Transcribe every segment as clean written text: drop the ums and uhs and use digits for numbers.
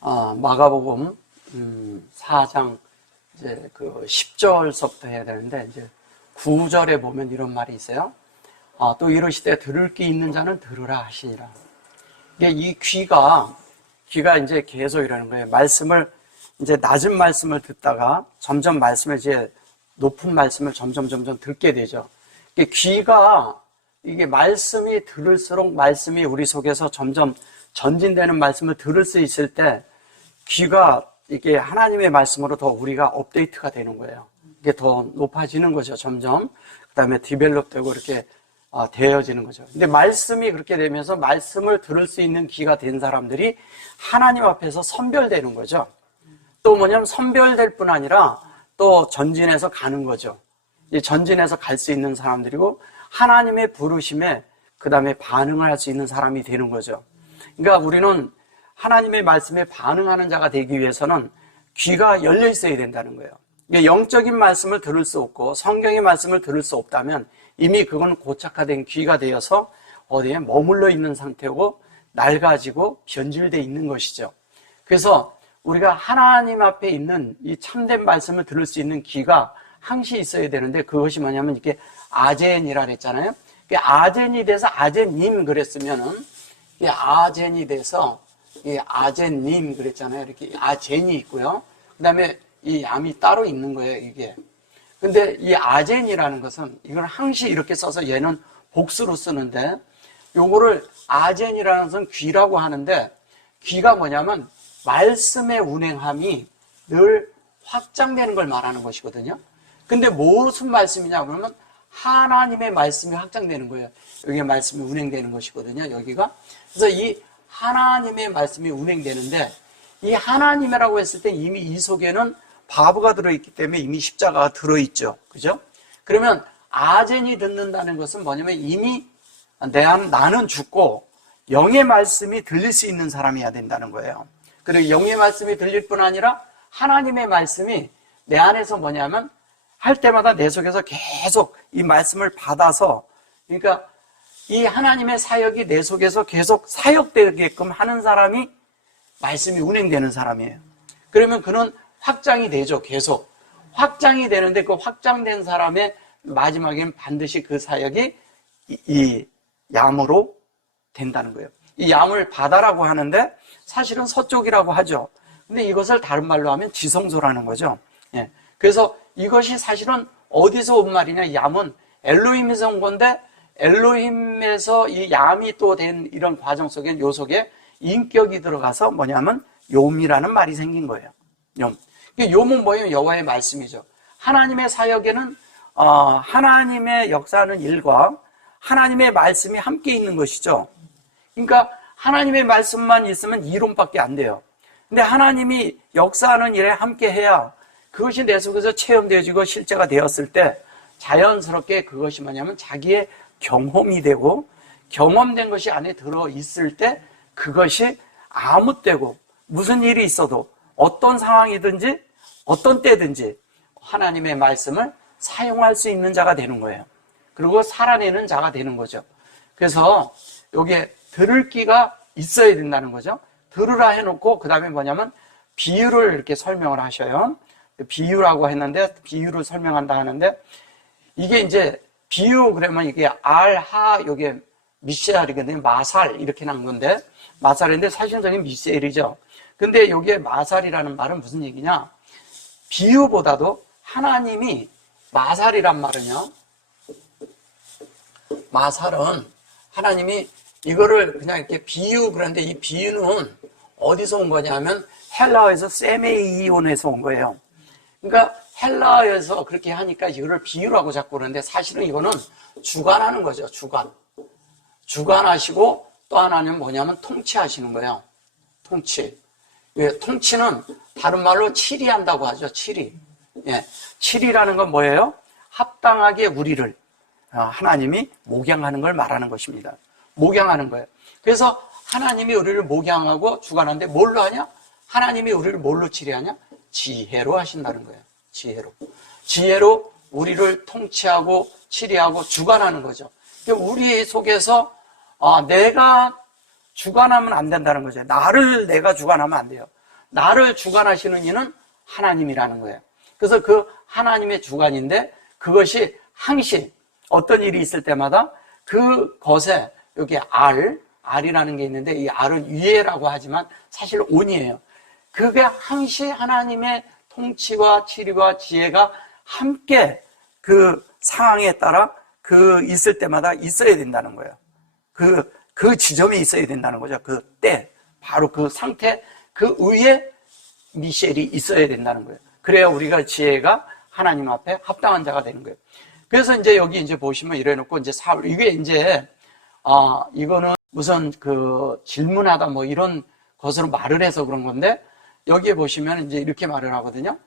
마가복음 4장 이제 그 10절서부터 해야 되는데 이제 9절에 보면 이런 말이 있어요. 또 이르시되 들을 귀 있는 자는 들으라 하시니라. 이게 이 귀가 이제 계속 이러는 거예요. 말씀을 이제 낮은 말씀을 듣다가 점점 말씀을 이제 높은 말씀을 점점 듣게 되죠. 귀가 이게 말씀이 들을수록 말씀이 우리 속에서 점점 전진되는 말씀을 들을 수 있을 때 귀가 이게 하나님의 말씀으로 더 우리가 업데이트가 되는 거예요. 이게 더 높아지는 거죠, 점점. 그 다음에 디벨롭되고 이렇게 되어지는 거죠. 근데 말씀이 그렇게 되면서 말씀을 들을 수 있는 귀가 된 사람들이 하나님 앞에서 선별되는 거죠. 또 뭐냐면 선별될 뿐 아니라 또 전진해서 가는 거죠. 전진해서 갈 수 있는 사람들이고 하나님의 부르심에 그 다음에 반응을 할 수 있는 사람이 되는 거죠. 그러니까 우리는 하나님의 말씀에 반응하는 자가 되기 위해서는 귀가 열려 있어야 된다는 거예요. 영적인 말씀을 들을 수 없고 성경의 말씀을 들을 수 없다면 이미 그건 고착화된 귀가 되어서 어디에 머물러 있는 상태고 낡아지고 변질되어 있는 것이죠. 그래서 우리가 하나님 앞에 있는 이 참된 말씀을 들을 수 있는 귀가 항시 있어야 되는데 그것이 뭐냐면 이렇게 아젠이라 그랬잖아요. 아젠이 돼서 아젠님 그랬으면은 아젠이 돼서 아젠님 그랬잖아요. 이렇게 아젠이 있고요. 그 다음에 이 암이 따로 있는 거예요, 이게. 근데 이 아젠이라는 것은 이걸 항시 이렇게 써서 얘는 복수로 쓰는데 요거를 아젠이라는 것은 귀라고 하는데 귀가 뭐냐면 말씀의 운행함이 늘 확장되는 걸 말하는 것이거든요. 근데 무슨 말씀이냐 그러면 하나님의 말씀이 확장되는 거예요. 여기 말씀이 운행되는 것이거든요, 여기가. 그래서 이 하나님의 말씀이 운행되는데 이 하나님이라고 했을 때 이미 이 속에는 바브가 들어있기 때문에 이미 십자가가 들어있죠. 그죠? 그러면 아젠이 듣는다는 것은 뭐냐면 이미 나는 죽고 영의 말씀이 들릴 수 있는 사람이어야 된다는 거예요. 그리고 영의 말씀이 들릴 뿐 아니라 하나님의 말씀이 내 안에서 뭐냐면 할 때마다 내 속에서 계속 이 말씀을 받아서 그러니까 이 하나님의 사역이 내 속에서 계속 사역되게끔 하는 사람이 말씀이 운행되는 사람이에요. 그러면 그는 확장이 되죠. 계속 확장이 되는데 그 확장된 사람의 마지막에는 반드시 그 사역이 이 야무로 된다는 거예요. 이 야물 바다라고 하는데 사실은 서쪽이라고 하죠. 근데 이것을 다른 말로 하면 지성소라는 거죠. 예. 그래서 이것이 사실은 어디서 온 말이냐? 얌은 엘로힘에서 온 건데 엘로힘에서 이 얌이 또 된 이런 과정 속에 요 속에 인격이 들어가서 뭐냐면 욤이라는 말이 생긴 거예요. 욤. 욤은 뭐예요? 여호와의 말씀이죠. 하나님의 사역에는 하나님의 역사하는 일과 하나님의 말씀이 함께 있는 것이죠. 그러니까 하나님의 말씀만 있으면 이론밖에 안 돼요. 근데 하나님이 역사하는 일에 함께 해야 그것이 내 속에서 체험되어지고 실제가 되었을 때 자연스럽게 그것이 뭐냐면 자기의 경험이 되고 경험된 것이 안에 들어있을 때 그것이 아무 때고 무슨 일이 있어도 어떤 상황이든지 어떤 때든지 하나님의 말씀을 사용할 수 있는 자가 되는 거예요. 그리고 살아내는 자가 되는 거죠. 그래서 여기에 들을 귀가 있어야 된다는 거죠. 들으라 해놓고 그 다음에 뭐냐면 비유를 이렇게 설명을 하셔요. 비유라고 했는데 비유를 설명한다 하는데 이게 이제 비유 그러면 이게 알하 요게 미세알이거든요. 마살 이렇게 난 건데 마살인데 사실적인 미세알이죠. 근데 여기에 마살이라는 말은 무슨 얘기냐? 비유보다도 하나님이 마살이란 말은요. 마살은 하나님이 이거를 그냥 이렇게 비유 그런데 이 비유는 어디서 온 거냐면 헬라어에서 세메이온에서 온 거예요. 그러니까 헬라어에서 그렇게 하니까 이거를 비유라고 자꾸 그러는데 사실은 이거는 주관하는 거죠. 주관하시고 또 하나는 뭐냐면 통치하시는 거예요. 통치. 통치는 다른 말로 치리한다고 하죠. 치리. 예. 치리라는 건 뭐예요? 합당하게 우리를 하나님이 목양하는 걸 말하는 것입니다. 목양하는 거예요. 그래서 하나님이 우리를 목양하고 주관하는데 뭘로 하냐? 하나님이 우리를 뭘로 치리하냐? 지혜로 하신다는 거예요. 지혜로 우리를 통치하고 치리하고 주관하는 거죠. 우리 속에서 내가 주관하면 안 된다는 거죠. 나를 내가 주관하면 안 돼요. 나를 주관하시는 이는 하나님이라는 거예요. 그래서 그 하나님의 주관인데 그것이 항시 어떤 일이 있을 때마다 그것에 여기 R이라는 게 있는데 이 R은 위에라고 하지만 사실 온이에요. 그게 항시 하나님의 통치와 치리와 지혜가 함께 그 상황에 따라 그 있을 때마다 있어야 된다는 거예요. 그 지점에 있어야 된다는 거죠. 그 때, 바로 그 상태, 그 위에 미셸이 있어야 된다는 거예요. 그래야 우리가 지혜가 하나님 앞에 합당한 자가 되는 거예요. 그래서 이제 여기 이제 보시면 이래 놓고 이제 이게 이제, 이거는 무슨 그 질문하다 뭐 이런 것으로 말을 해서 그런 건데, 여기에 보시면 이제 이렇게 말을 하거든요.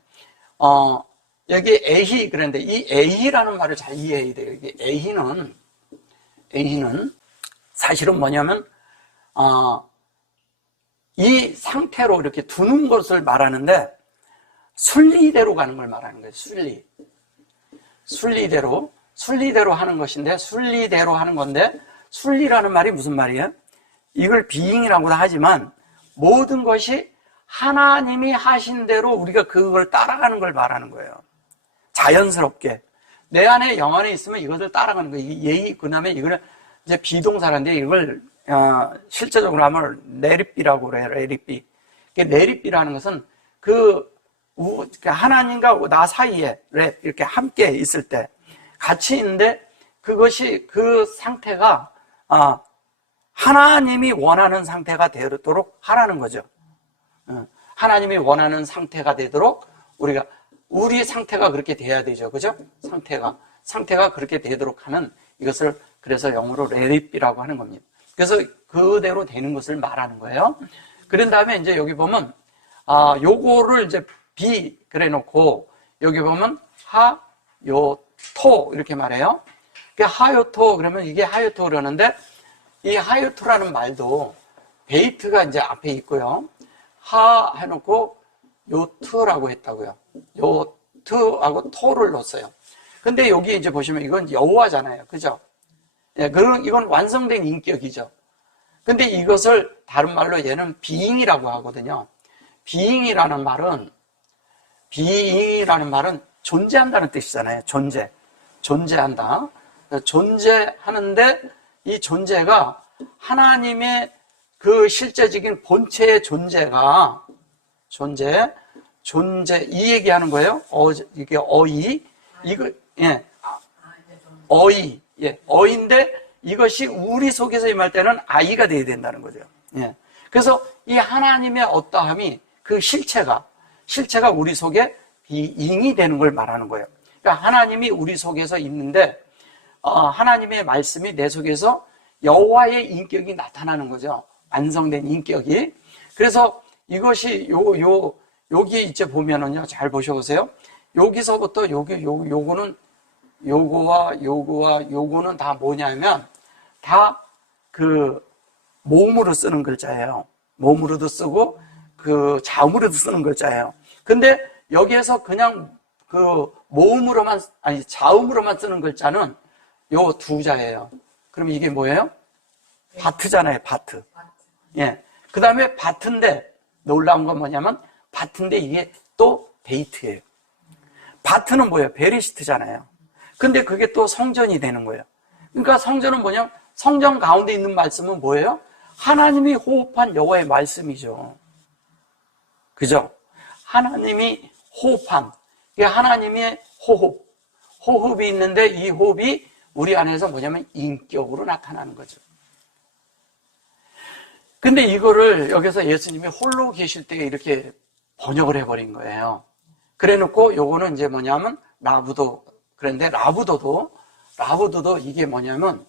여기 에히 그런데 이 에히라는 말을 잘 이해해야 돼요. 이게 에히는 사실은 뭐냐면, 이 상태로 이렇게 두는 것을 말하는데, 순리대로 가는 걸 말하는 거예요. 순리대로 하는 것인데, 순리대로 하는 건데, 순리라는 말이 무슨 말이에요? 이걸 비잉이라고도 하지만, 모든 것이 하나님이 하신 대로 우리가 그걸 따라가는 걸 말하는 거예요. 자연스럽게. 내 안에 영 안에 있으면 이것을 따라가는 거예요. 예의, 그 다음에 이걸 이제 비동사인데 이걸, 실제적으로 하면 레릿비라고 그래요. 레릿비. 레릿비라는 것은 하나님과 나 사이에 이렇게 함께 있을 때 같이 있는데 그것이 그 상태가, 하나님이 원하는 상태가 되도록 하라는 거죠. 하나님이 원하는 상태가 되도록 우리 상태가 그렇게 돼야 되죠. 그죠? 상태가 그렇게 되도록 하는 이것을 그래서 영어로 레릿비라고 하는 겁니다. 그래서 그대로 되는 것을 말하는 거예요. 그런 다음에 이제 여기 보면, 요거를 이제 비 그래 놓고 여기 보면 하, 요, 토 이렇게 말해요. 하요토 그러면 이게 하요토 그러는데 이 하요토라는 말도 베이트가 이제 앞에 있고요. 하 해놓고 요트라고 했다고요. 요트하고 토를 넣었어요. 근데 여기 이제 보시면 이건 여호와잖아요. 그죠? 예, 이건 완성된 인격이죠. 근데 이것을 다른 말로 얘는 비잉이라고 하거든요. 비잉이라는 말은 존재한다는 뜻이잖아요. 존재한다. 존재하는데 이 존재가 하나님의 그 실제적인 본체의 존재가 이 얘기하는 거예요. 이게 어인데 이것이 우리 속에서 임할 때는 아이가 되어야 된다는 거죠. 예. 그래서 이 하나님의 어떠함이 그 실체가 우리 속에 비잉이 되는 걸 말하는 거예요. 그러니까 하나님이 우리 속에서 있는데, 하나님의 말씀이 내 속에서 여호와의 인격이 나타나는 거죠. 완성된 인격이. 그래서 이것이 여기 이제 보면은요, 잘 보셔보세요. 여기서부터 요거는 요거는 다 뭐냐면 다 그 모음으로 쓰는 글자예요. 모음으로도 쓰고 그 자음으로도 쓰는 글자예요. 근데 여기에서 그냥 그 자음으로만 쓰는 글자는 요 두 자예요. 그럼 이게 뭐예요? 바트잖아요, 바트. 예. 그 다음에 바트인데 놀라운 건 뭐냐면 바트인데 이게 또 베이트예요. 바트는 뭐예요? 베리시트잖아요. 근데 그게 또 성전이 되는 거예요. 그러니까 성전은 뭐냐면 성전 가운데 있는 말씀은 뭐예요? 하나님이 호흡한 여호와의 말씀이죠. 그죠? 하나님이 호흡한, 이게 하나님의 호흡이 있는데 이 호흡이 우리 안에서 뭐냐면 인격으로 나타나는 거죠. 근데 이거를 여기서 예수님이 홀로 계실 때 이렇게 번역을 해버린 거예요. 그래 놓고 요거는 이제 뭐냐면 라부도, 그런데 라부도도 이게 뭐냐면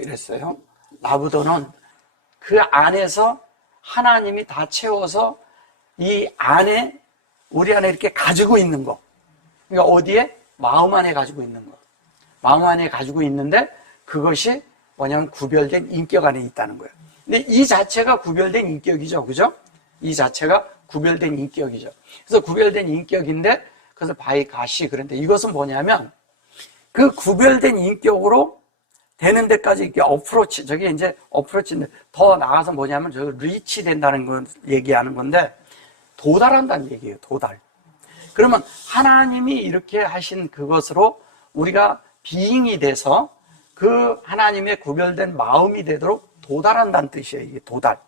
이랬어요. 라부도는 그 안에서 하나님이 다 채워서 이 안에, 우리 안에 이렇게 가지고 있는 거. 그러니까 어디에? 마음 안에 가지고 있는 거. 마음 안에 가지고 있는데 그것이 뭐냐면 구별된 인격 안에 있다는 거예요. 근데 이 자체가 구별된 인격이죠. 그죠? 이 자체가 구별된 인격이죠. 그래서 구별된 인격인데, 그래서 바이 가시, 그런데 이것은 뭐냐면 그 구별된 인격으로 되는 데까지 이렇게 어프로치, 저게 이제 어프로치인데 더 나가서 뭐냐면 저 리치 된다는 걸 얘기하는 건데 도달한다는 얘기예요, 도달. 그러면 하나님이 이렇게 하신 그것으로 우리가 비잉이 돼서 그 하나님의 구별된 마음이 되도록 도달한다는 뜻이에요, 이게 도달.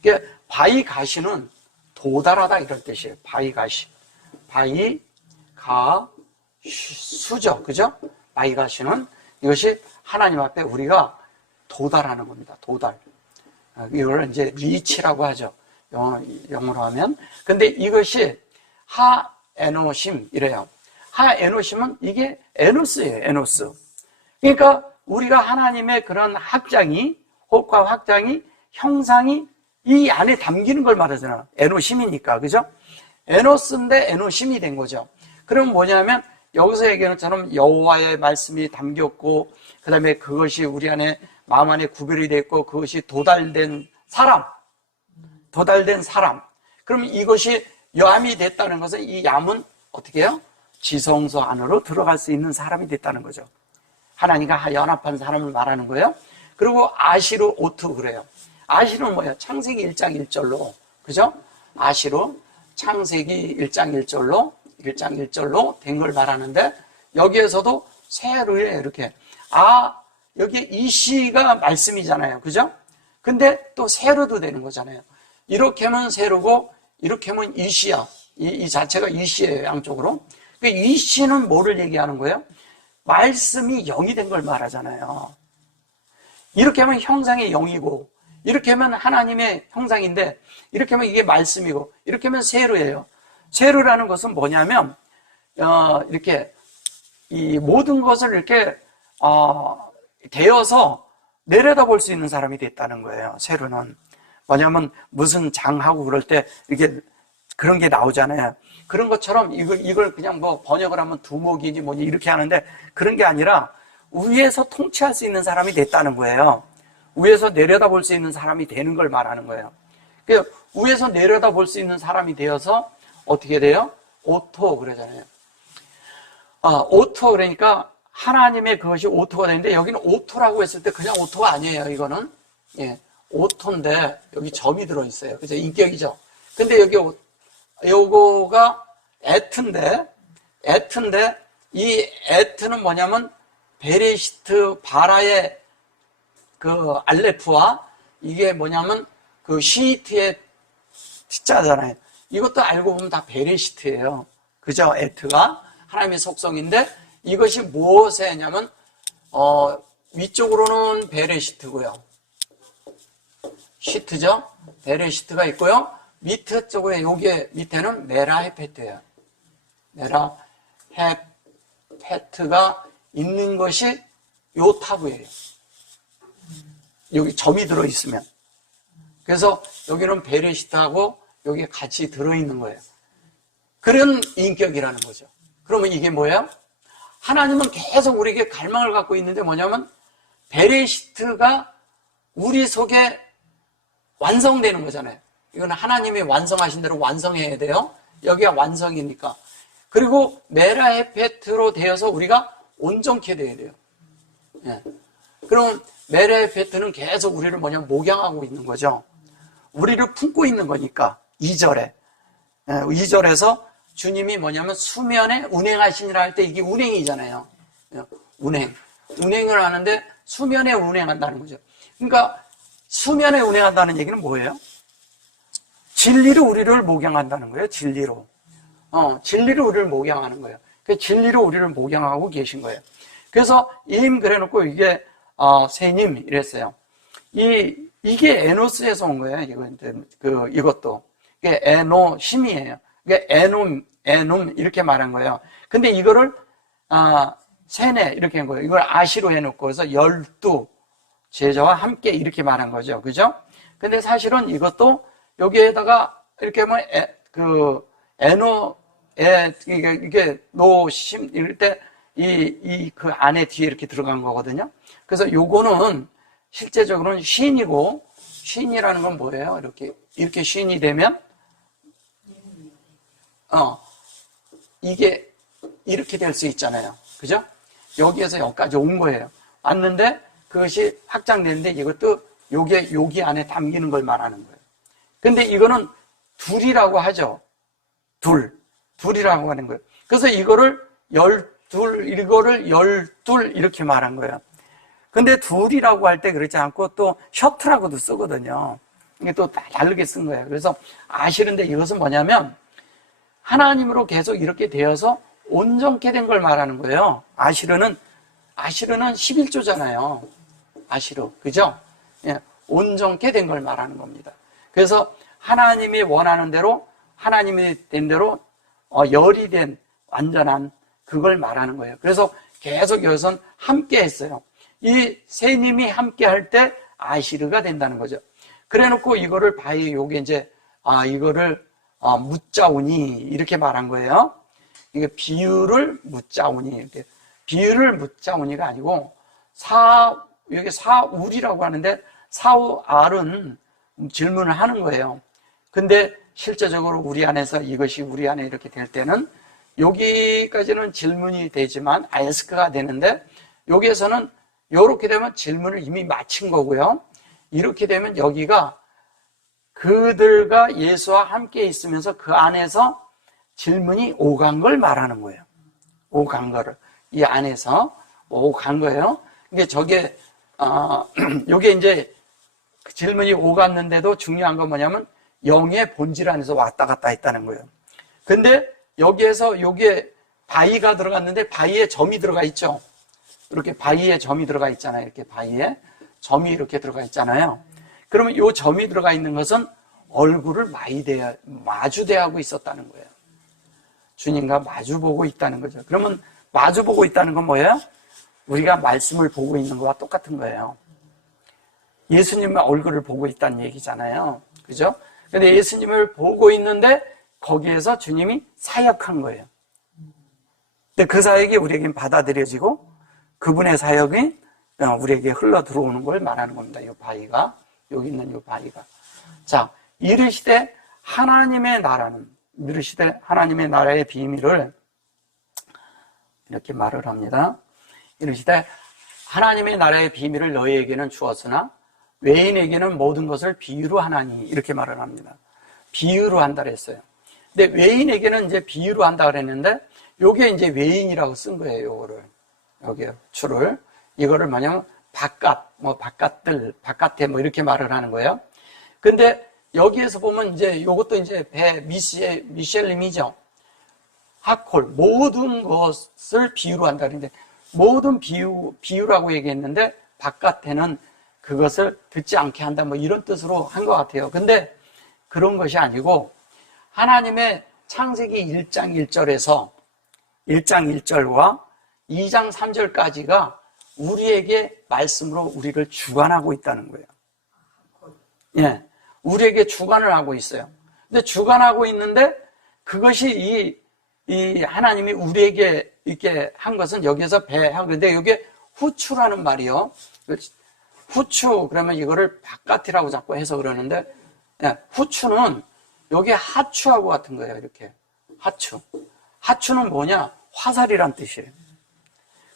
그러니까 바이가시는 도달하다 이런 뜻이에요, 바이가시. 바이가수죠, 그죠? 바이가시는 이것이 하나님 앞에 우리가 도달하는 겁니다, 도달. 이걸 이제 리치라고 하죠, 영어로 하면. 근데 이것이 하에노심 이래요. 하에노심은 이게 에노스예요, 에노스. 그러니까 우리가 하나님의 그런 확장이, 호흡과 확장이, 형상이 이 안에 담기는 걸 말하잖아. 에노심이니까, 그죠? 에노스인데 에노심이 된 거죠. 그럼 뭐냐면 여기서 얘기하는 것처럼 여호와의 말씀이 담겼고, 그 다음에 그것이 우리 안에 마음 안에 구별이 됐고, 그것이 도달된 사람. 그럼 이것이 여함이 됐다는 것은 이 얌은 어떻게 해요? 지성소 안으로 들어갈 수 있는 사람이 됐다는 거죠. 하나님과 연합한 사람을 말하는 거예요. 그리고 아시루 오트 그래요. 아시루는 뭐예요? 창세기 1장 1절로, 그죠? 아시루 창세기 1장 1절로 된 걸 말하는데, 여기에서도 세루에 이렇게, 여기 이시가 말씀이잖아요, 그죠? 근데 또 세루도 되는 거잖아요. 이렇게 하면 세루고 이렇게 하면 이시야. 이 자체가 이시예요, 양쪽으로. 이시는 뭐를 얘기하는 거예요? 말씀이 영이 된 걸 말하잖아요. 이렇게 하면 형상의 영이고, 이렇게 하면 하나님의 형상인데, 이렇게 하면 이게 말씀이고, 이렇게 하면 세루예요. 세루라는 것은 뭐냐면, 이렇게 이 모든 것을 이렇게 대어서 내려다볼 수 있는 사람이 됐다는 거예요, 세루는. 뭐냐면 무슨 장하고 그럴 때 이렇게 그런 게 나오잖아요. 그런 것처럼 이걸 그냥 뭐 번역을 하면 두목이지 뭐지 이렇게 하는데, 그런 게 아니라 위에서 통치할 수 있는 사람이 됐다는 거예요. 위에서 내려다볼 수 있는 사람이 되는 걸 말하는 거예요. 위에서 내려다볼 수 있는 사람이 되어서 어떻게 돼요? 오토 그러잖아요. 오토 그러니까 하나님의 그것이 오토가 되는데, 여기는 오토라고 했을 때 그냥 오토가 아니에요, 이거는. 예, 오토인데 여기 점이 들어있어요. 그죠? 인격이죠. 근데 여기 요거가 에트인데 이 에트는 뭐냐면 베레시트 바라의 그 알레프와 이게 뭐냐면 그 시트의 T자잖아요. 이것도 알고 보면 다 베레시트예요. 그죠? 에트가 하나님의 속성인데, 이것이 무엇에 하냐면 위쪽으로는 베레시트고요. 시트죠? 베레시트가 있고요. 밑에 쪽에 여기에 밑에는 메라헤페트예요. 메라헤페트가 있는 것이 요 타브예요. 여기 점이 들어있으면. 그래서 여기는 베레시트하고 여기 같이 들어있는 거예요. 그런 인격이라는 거죠. 그러면 이게 뭐예요? 하나님은 계속 우리에게 갈망을 갖고 있는데 뭐냐면 베레시트가 우리 속에 완성되는 거잖아요. 이건 하나님이 완성하신 대로 완성해야 돼요. 여기가 완성이니까. 그리고 메라헤페트로 되어서 우리가 온전케 돼야 돼요. 예. 그럼 메라헤페트는 계속 우리를 뭐냐면 목양하고 있는 거죠. 우리를 품고 있는 거니까. 2절에 2절에서 주님이 뭐냐면 수면에 운행하시니라 할 때 이게 운행이잖아요. 운행을 하는데 수면에 운행한다는 거죠. 그러니까 수면에 운행한다는 얘기는 뭐예요? 진리로 우리를 목양한다는 거예요. 진리로 우리를 목양하는 거예요. 그 진리로 우리를 목양하고 계신 거예요. 그래서 임 그래놓고 이게 세님 이랬어요. 이게 에노스에서 온 거예요. 이것도 이게 에노심이에요. 이게 에놈 이렇게 말한 거예요. 근데 이거를 세네 이렇게 한 거예요. 이걸 아시로 해놓고서 12 제자와 함께 이렇게 말한 거죠. 그죠? 근데 사실은 이것도 여기에다가 이렇게 하면 이게 노심 이럴 때 그 안에 뒤에 이렇게 들어간 거거든요. 그래서 요거는 실제적으로는 쉰이고, 쉰이라는 건 뭐예요? 이렇게 쉰이 되면 이게 이렇게 될 수 있잖아요. 그죠? 여기에서 여기까지 온 거예요. 왔는데 그것이 확장되는데 이것도 여기 안에 담기는 걸 말하는 거예요. 근데 이거는 둘이라고 하죠. 둘이라고 하는 거예요. 그래서 이거를 이거를 열둘 이렇게 말한 거예요. 근데 둘이라고 할 때 그렇지 않고 또 셔틀하고도 쓰거든요. 이게 또 다르게 쓴 거예요. 그래서 아실인데 이것은 뭐냐면 하나님으로 계속 이렇게 되어서 온전케 된 걸 말하는 거예요. 아시르는 11조잖아요. 아시르. 그죠? 예, 온전케 된 걸 말하는 겁니다. 그래서 하나님이 원하는 대로, 하나님이 된 대로 열이 된 완전한 그걸 말하는 거예요. 그래서 계속 여기서는 함께 했어요. 이 세 님이 함께 할 때 아시르가 된다는 거죠. 그래 놓고 이거를 요게 이제, 이거를 묻자오니 이렇게 말한 거예요. 이게 비유를 묻자오니, 이렇게. 비유를 묻자오니가 아니고, 여기 사울이라고 하는데, 사울은 질문을 하는 거예요. 근데 실제적으로 우리 안에서 이것이 우리 안에 이렇게 될 때는, 여기까지는 질문이 되지만, 아이스크가 되는데, 여기에서는 이렇게 되면 질문을 이미 마친 거고요. 이렇게 되면 여기가 그들과 예수와 함께 있으면서 그 안에서 질문이 오간 걸 말하는 거예요. 오간 거를. 이 안에서 오간 거예요. 이게 요게 이제 질문이 오갔는데도 중요한 건 뭐냐면 영의 본질 안에서 왔다 갔다 했다는 거예요. 근데 여기에서 요게 바위가 들어갔는데 바위에 점이 들어가 있죠. 이렇게 바위에 점이 들어가 있잖아요. 이렇게 바위에 점이 이렇게 들어가 있잖아요. 그러면 요 점이 들어가 있는 것은 얼굴을 마주대하고 있었다는 거예요. 주님과 마주보고 있다는 거죠. 그러면 마주보고 있다는 건 뭐예요? 우리가 말씀을 보고 있는 거와 똑같은 거예요. 예수님의 얼굴을 보고 있다는 얘기잖아요. 그죠? 근데 예수님을 보고 있는데 거기에서 주님이 사역한 거예요. 근데 그 사역이 우리에겐 받아들여지고 그분의 사역이 우리에게 흘러 들어오는 걸 말하는 겁니다. 이 바위가, 여기 있는 이 바위가. 자, 이르시되 하나님의 나라의 비밀을 이렇게 말을 합니다. 이르시되 하나님의 나라의 비밀을 너희에게는 주었으나 외인에게는 모든 것을 비유로 하나니 이렇게 말을 합니다. 비유로 한다 그랬어요. 근데 외인에게는 이제 비유로 한다 그랬는데 요게 이제 외인이라고 쓴 거예요. 요거를. 여기요. 줄을. 이거를 뭐냐면 바깥에 이렇게 말을 하는 거예요. 근데 여기에서 보면 이제 요것도 이제 미셸님이죠. 하콜. 모든 것을 비유로 한다 그랬는데 모든 비유라고 얘기했는데 바깥에는 그것을 듣지 않게 한다 이런 뜻으로 한 것 같아요. 근데 그런 것이 아니고 하나님의 창세기 1장 1절에서 1장 1절과 2장 3절까지가 우리에게 말씀으로 우리를 주관하고 있다는 거예요. 예. 우리에게 주관을 하고 있어요. 근데 주관하고 있는데 그것이 이 하나님이 우리에게 이렇게 한 것은 여기에서 배하고 그런데 이게 후추라는 말이요. 후추 그러면 이거를 바깥이라고 자꾸 해서 그러는데 예, 후추는 여기 하추하고 같은 거예요. 이렇게 하추는 뭐냐? 화살이란 뜻이에요.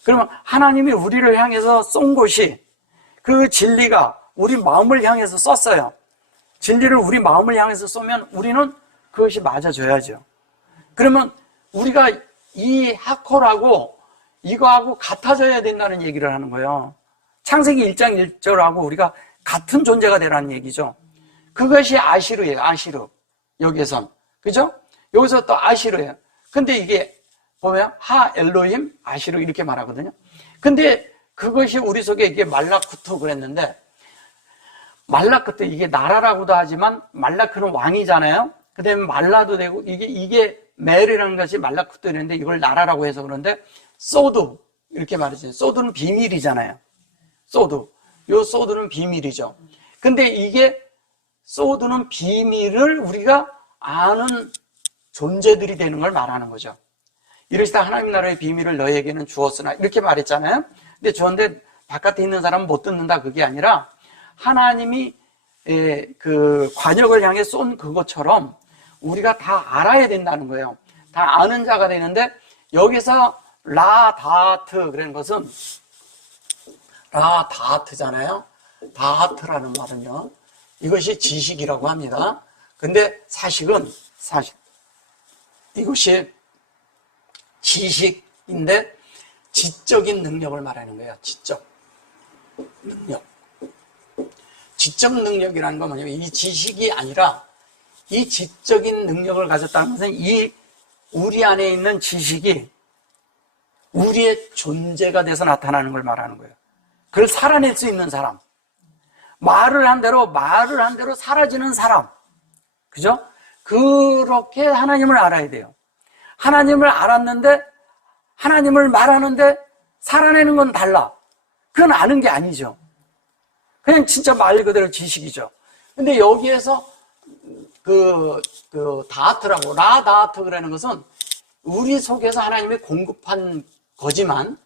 그러면 하나님이 우리를 향해서 쏜 것이 그 진리가 우리 마음을 향해서 썼어요. 진리를 우리 마음을 향해서 쏘면 우리는 그것이 맞아줘야죠. 그러면 우리가 이 하콜하고 이거하고 같아져야 된다는 얘기를 하는 거예요. 창세기 1장 1절하고 우리가 같은 존재가 되라는 얘기죠. 그것이 아시르예요. 아시르. 여기에선. 그죠? 여기서 또 아시르예요. 근데 이게 보면 하 엘로힘 아시르 이렇게 말하거든요. 근데 그것이 우리 속에 이게 말라쿠트 그랬는데 말라쿠트 이게 나라라고도 하지만 말라크는 왕이잖아요. 그다음에 말라도 되고 이게 멜이라는 것이 말라쿠트 있는데 이걸 나라라고 해서 그런데 소드 이렇게 말하죠. 소드는 비밀이잖아요. 소드는 비밀이죠. 근데 이게 소드는 비밀을 우리가 아는 존재들이 되는 걸 말하는 거죠. 이러시다 하나님 나라의 비밀을 너희에게는 주었으나 이렇게 말했잖아요. 근데 주었는데 바깥에 있는 사람은 못 듣는다 그게 아니라 하나님이 그 관역을 향해 쏜 그것처럼 우리가 다 알아야 된다는 거예요. 다 아는 자가 되는데 여기서 라다트 그런 것은 다하트잖아요. 다하트라는 말은요, 이것이 지식이라고 합니다. 근데 사실 이것이 지식인데 지적인 능력을 말하는 거예요. 지적 능력. 지적 능력이라는 건 뭐냐면 이 지식이 아니라 이 지적인 능력을 가졌다는 것은 이 우리 안에 있는 지식이 우리의 존재가 돼서 나타나는 걸 말하는 거예요. 그걸 살아낼 수 있는 사람. 말을 한 대로 사라지는 사람. 그죠? 그렇게 하나님을 알아야 돼요. 하나님을 알았는데 하나님을 말하는데 살아내는 건 달라. 그건 아는 게 아니죠. 그냥 진짜 말 그대로 지식이죠. 근데 여기에서 다하트라고, 다하트 그라는 것은 우리 속에서 하나님이 공급하는 거지만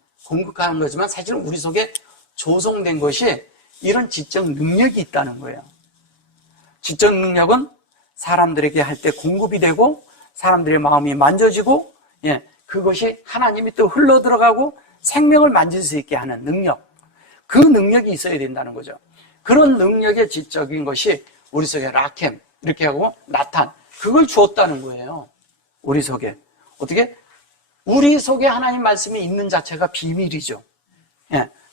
사실 우리 속에 조성된 것이 이런 지적 능력이 있다는 거예요. 지적 능력은 사람들에게 할 때 공급이 되고 사람들의 마음이 만져지고, 그것이 하나님이 또 흘러 들어가고 생명을 만질 수 있게 하는 능력. 그 능력이 있어야 된다는 거죠. 그런 능력의 지적인 것이 우리 속에 라켐, 이렇게 하고 나탄, 그걸 주었다는 거예요. 우리 속에. 어떻게? 우리 속에 하나님 말씀이 있는 자체가 비밀이죠.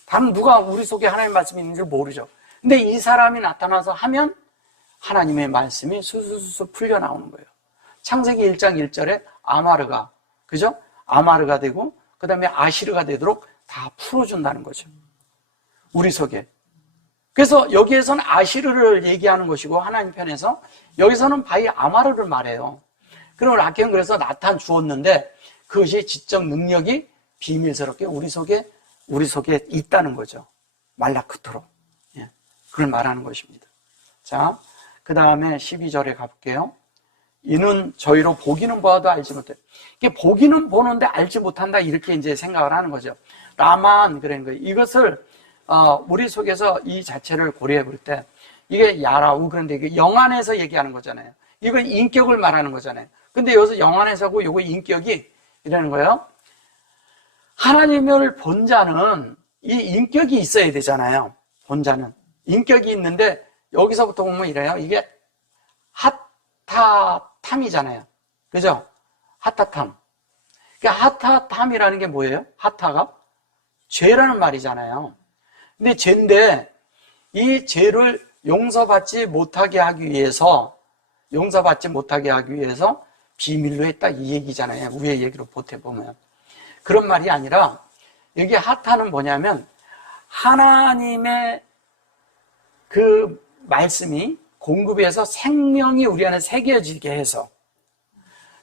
다른 누가 우리 속에 하나님 말씀이 있는 줄 모르죠. 근데 이 사람이 나타나서 하면 하나님의 말씀이 수수수 풀려 나오는 거예요. 창세기 1장 1절에 아마르가, 그죠? 아마르가 되고, 그 다음에 아시르가 되도록 다 풀어준다는 거죠. 우리 속에. 그래서 여기에서는 아시르를 얘기하는 것이고, 하나님 편에서, 여기서는 바이 아마르를 말해요. 그럼 라케는 그래서 나탄 주었는데, 그것이 지적 능력이 비밀스럽게 우리 속에 있다는 거죠. 말라크토로. 그걸 말하는 것입니다. 자, 그 다음에 12절에 가볼게요. 이는 저희로 보기는 보아도 알지 못해. 이게 보기는 보는데 알지 못한다, 이렇게 이제 생각을 하는 거죠. 라만, 그런 거예요. 이것을, 우리 속에서 이 자체를 고려해 볼 때, 이게 야라우, 그런데 이게 영안에서 얘기하는 거잖아요. 이건 인격을 말하는 거잖아요. 근데 여기서 영안에서고 요거 인격이 이라는 거예요. 하나님을 본 자는 이 인격이 있어야 되잖아요. 본 자는. 인격이 있는데, 여기서부터 보면 이래요. 이게 하타탐이잖아요. 그죠? 하타탐. 그러니까 하타탐이라는 게 뭐예요? 하타가? 죄라는 말이잖아요. 근데 죄인데, 이 죄를 용서받지 못하게 하기 위해서 비밀로 했다, 이 얘기잖아요. 위의 얘기로 보태보면. 그런 말이 아니라, 여기 하타는 뭐냐면, 하나님의 그 말씀이 공급해서 생명이 우리 안에 새겨지게 해서,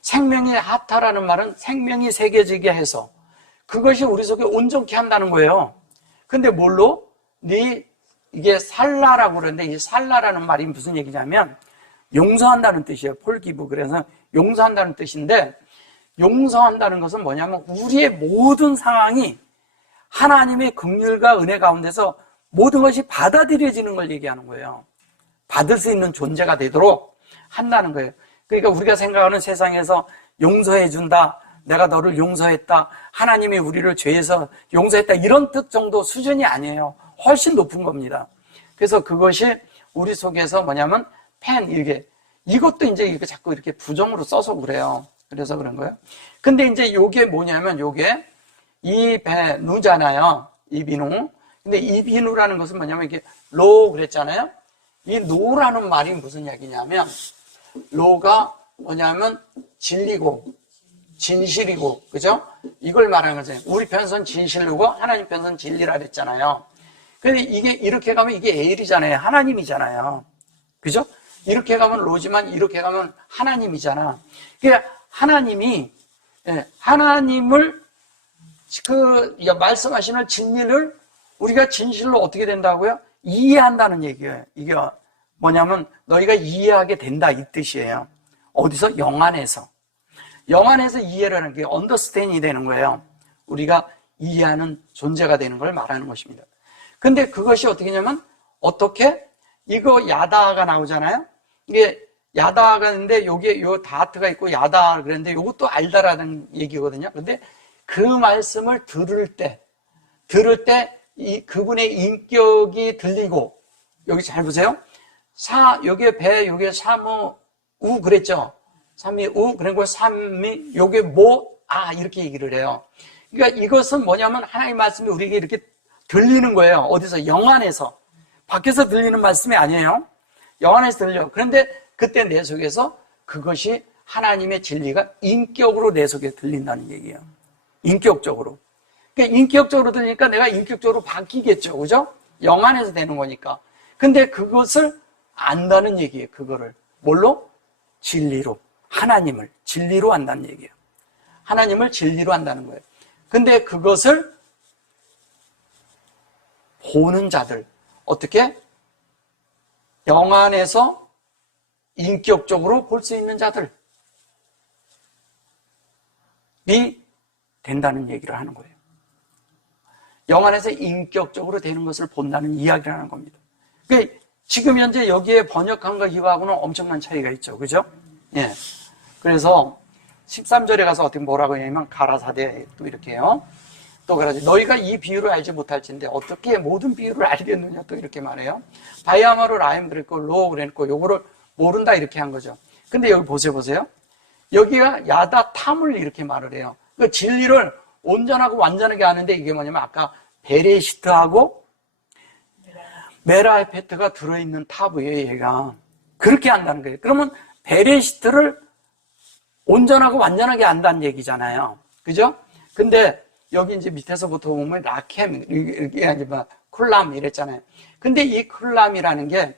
생명이 하타라는 말은 생명이 새겨지게 해서, 그것이 우리 속에 온전케 한다는 거예요. 근데 뭘로? 이게 살라라고 그러는데, 이 살라라는 말이 무슨 얘기냐면, 용서한다는 뜻이에요. 폴기브. 그래서 용서한다는 뜻인데, 용서한다는 것은 뭐냐면, 우리의 모든 상황이 하나님의 긍휼과 은혜 가운데서 모든 것이 받아들여지는 걸 얘기하는 거예요. 받을 수 있는 존재가 되도록 한다는 거예요. 그러니까 우리가 생각하는 세상에서 용서해 준다, 내가 너를 용서했다, 하나님이 우리를 죄에서 용서했다, 이런 뜻 정도 수준이 아니에요. 훨씬 높은 겁니다. 그래서 그것이 우리 속에서 뭐냐면 이것도 이제 이렇게 자꾸 이렇게 부정으로 써서 그래요. 그래서 그런 거예요. 근데 이제 요게 뭐냐면, 요게 이비누잖아요. 이비누. 근데 이비누라는 것은 뭐냐면, 이게 로 그랬잖아요. 이 노라는 말이 무슨 얘기냐면, 로가 뭐냐면 진리고 진실이고, 그죠? 이걸 말하는 거죠. 우리 편선 진실이고 하나님 편선 진리라 그랬잖아요. 근데 이게 이렇게 가면 이게 에일이잖아요. 하나님이잖아요. 그죠? 이렇게 가면 로지만 이렇게 가면 하나님이잖아. 그러니까 하나님을 말씀하시는 진리를 우리가 진실로 어떻게 된다고요? 이해한다는 얘기예요. 이게 뭐냐면 너희가 이해하게 된다, 이 뜻이에요. 어디서? 영안에서 이해를 하는 게 언더스탠이 되는 거예요. 우리가 이해하는 존재가 되는 걸 말하는 것입니다. 근데 그것이 어떻게 냐면, 어떻게? 이거 야다가 나오잖아요? 이게 야다가 있는데, 여기에 요 다트가 있고 야다 그랬는데, 요것도 알다라는 얘기거든요. 근데 그 말씀을 들을 때 그분의 인격이 들리고, 여기 잘 보세요. 요게 배, 요게 사무, 우 그랬죠? 삼이 우, 그리고 삼이, 요게 모, 아, 이렇게 얘기를 해요. 그러니까 이것은 뭐냐면 하나님 말씀이 우리에게 이렇게 들리는 거예요. 어디서? 영 안에서. 밖에서 들리는 말씀이 아니에요. 영 안에서 들려. 그런데 그때 내 속에서 그것이 하나님의 진리가 인격으로 내 속에 들린다는 얘기예요. 인격적으로. 그러니까 인격적으로 들리니까 내가 인격적으로 바뀌겠죠. 그죠? 영 안에서 되는 거니까. 근데 그것을 안다는 얘기예요. 그거를. 뭘로? 진리로. 하나님을 진리로 안다는 얘기예요. 하나님을 진리로 안다는 거예요. 근데 그것을 보는 자들. 어떻게? 영 안에서 인격적으로 볼 수 있는 자들이 된다는 얘기를 하는 거예요. 영 안에서 인격적으로 되는 것을 본다는 이야기를 하는 겁니다. 그러니까 지금 현재 여기에 번역한 이거하고는 엄청난 차이가 있죠. 그죠? 예. 그래서 13절에 가서 어떻게 뭐라고 하냐면 가라사대 또 이렇게 해요. 또 그러지. 너희가 이 비유를 알지 못할진데 어떻게 모든 비유를 알겠느냐 또 이렇게 말해요. 바이아마로 라임 그랬고 로 그랬고 요거를 모른다 이렇게 한 거죠. 근데 여기 보세요. 여기가 야다 탐을 이렇게 말을 해요. 그 진리를 온전하고 완전하게 아는데 이게 뭐냐면 아까 베레시트하고 메라헤페트가 들어있는 탑이에요. 얘가 그렇게 안다는 거예요. 그러면 베레시트를 온전하고 완전하게 안다는 얘기잖아요. 그죠? 근데 여기 이제 밑에서부터 보면 라켐, 이게 아니라 쿨람 이랬잖아요. 근데 이 쿨람이라는 게,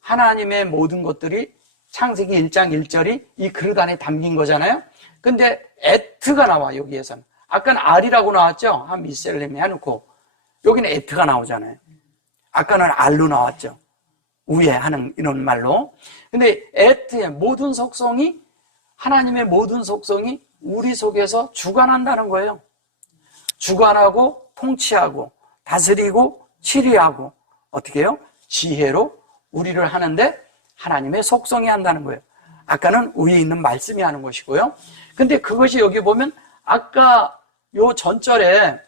하나님의 모든 것들이 창세기 1장 1절이 이 그릇 안에 담긴 거잖아요. 근데 에트가 나와, 여기에서는. 아까는 알이라고 나왔죠? 한 미셀렘이 해놓고. 여기는 에트가 나오잖아요. 아까는 알로 나왔죠. 위에 하는 이런 말로. 근데 에트의 모든 속성이, 하나님의 모든 속성이 우리 속에서 주관한다는 거예요. 주관하고 통치하고 다스리고 치리하고 어떻게 해요? 지혜로 우리를 하는데 하나님의 속성이 한다는 거예요. 아까는 위에 있는 말씀이 하는 것이고요. 근데 그것이 여기 보면 아까 요 전절에